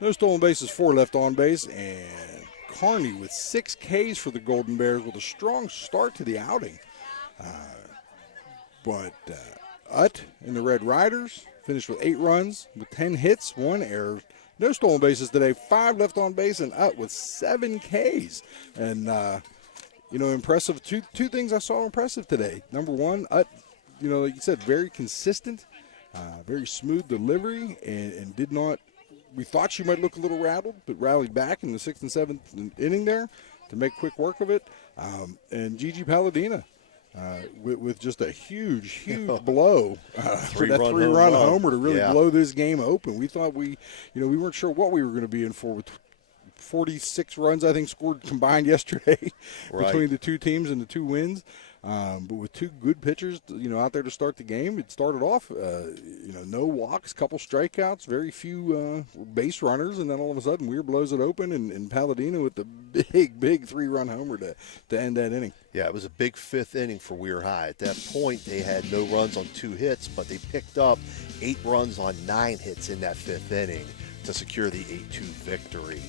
No stolen bases, 4 left on base, and Carney with 6 Ks for the Golden Bears with a strong start to the outing. But Utt and the Red Riders finished with 8 runs with 10 hits, 1 error. No stolen bases today, 5 left on base, and Utt with 7 Ks. And, impressive. Two things I saw impressive today. Number one, Utt, like you said, very consistent, very smooth delivery, and did not. We thought she might look a little rattled, but rallied back in the 6th and 7th inning there to make quick work of it. And Gigi Palladina with just a huge blow for that 3-run homer to really blow this game open. We thought we weren't sure what we were going to be in for with 46 runs, I think, scored combined yesterday between the 2 teams and the 2 wins. But with 2 good pitchers, out there to start the game, it started off, no walks, couple strikeouts, very few base runners, and then all of a sudden Weir blows it open, and Palladino with the big 3-run homer to end that inning. Yeah, it was a big 5th inning for Weir High. At that point, they had no runs on 2 hits, but they picked up 8 runs on 9 hits in that 5th inning to secure the 8-2 victory.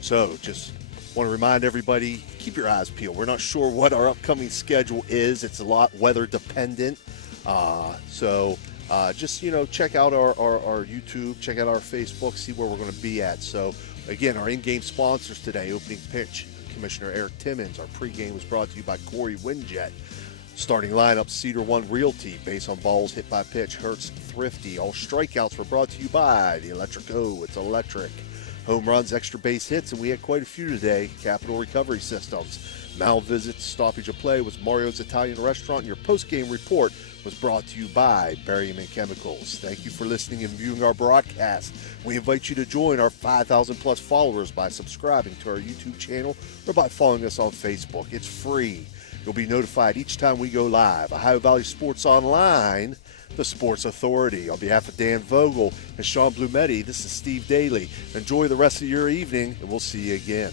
So just want to remind everybody, keep your eyes peeled. We're not sure what our upcoming schedule is. It's a lot weather dependent. So just, check out our YouTube, check out our Facebook, see where we're going to be at. So, again, our in-game sponsors today, opening pitch, Commissioner Eric Timmons. Our pregame was brought to you by Corey Windjet. Starting lineup, Cedar One Realty. Base on balls, hit by pitch, Hertz Thrifty. All strikeouts were brought to you by the Electric O. It's electric. Home runs, extra base hits, and we had quite a few today. Capital Recovery Systems. Mound visits, stoppage of play was Mario's Italian Restaurant. And your post-game report was brought to you by Berryman Chemicals. Thank you for listening and viewing our broadcast. We invite you to join our 5,000-plus followers by subscribing to our YouTube channel or by following us on Facebook. It's free. You'll be notified each time we go live. Ohio Valley Sports Online, the Sports Authority. On behalf of Dan Vogel and Sean Blumetti, this is Steve Daly. Enjoy the rest of your evening, and we'll see you again.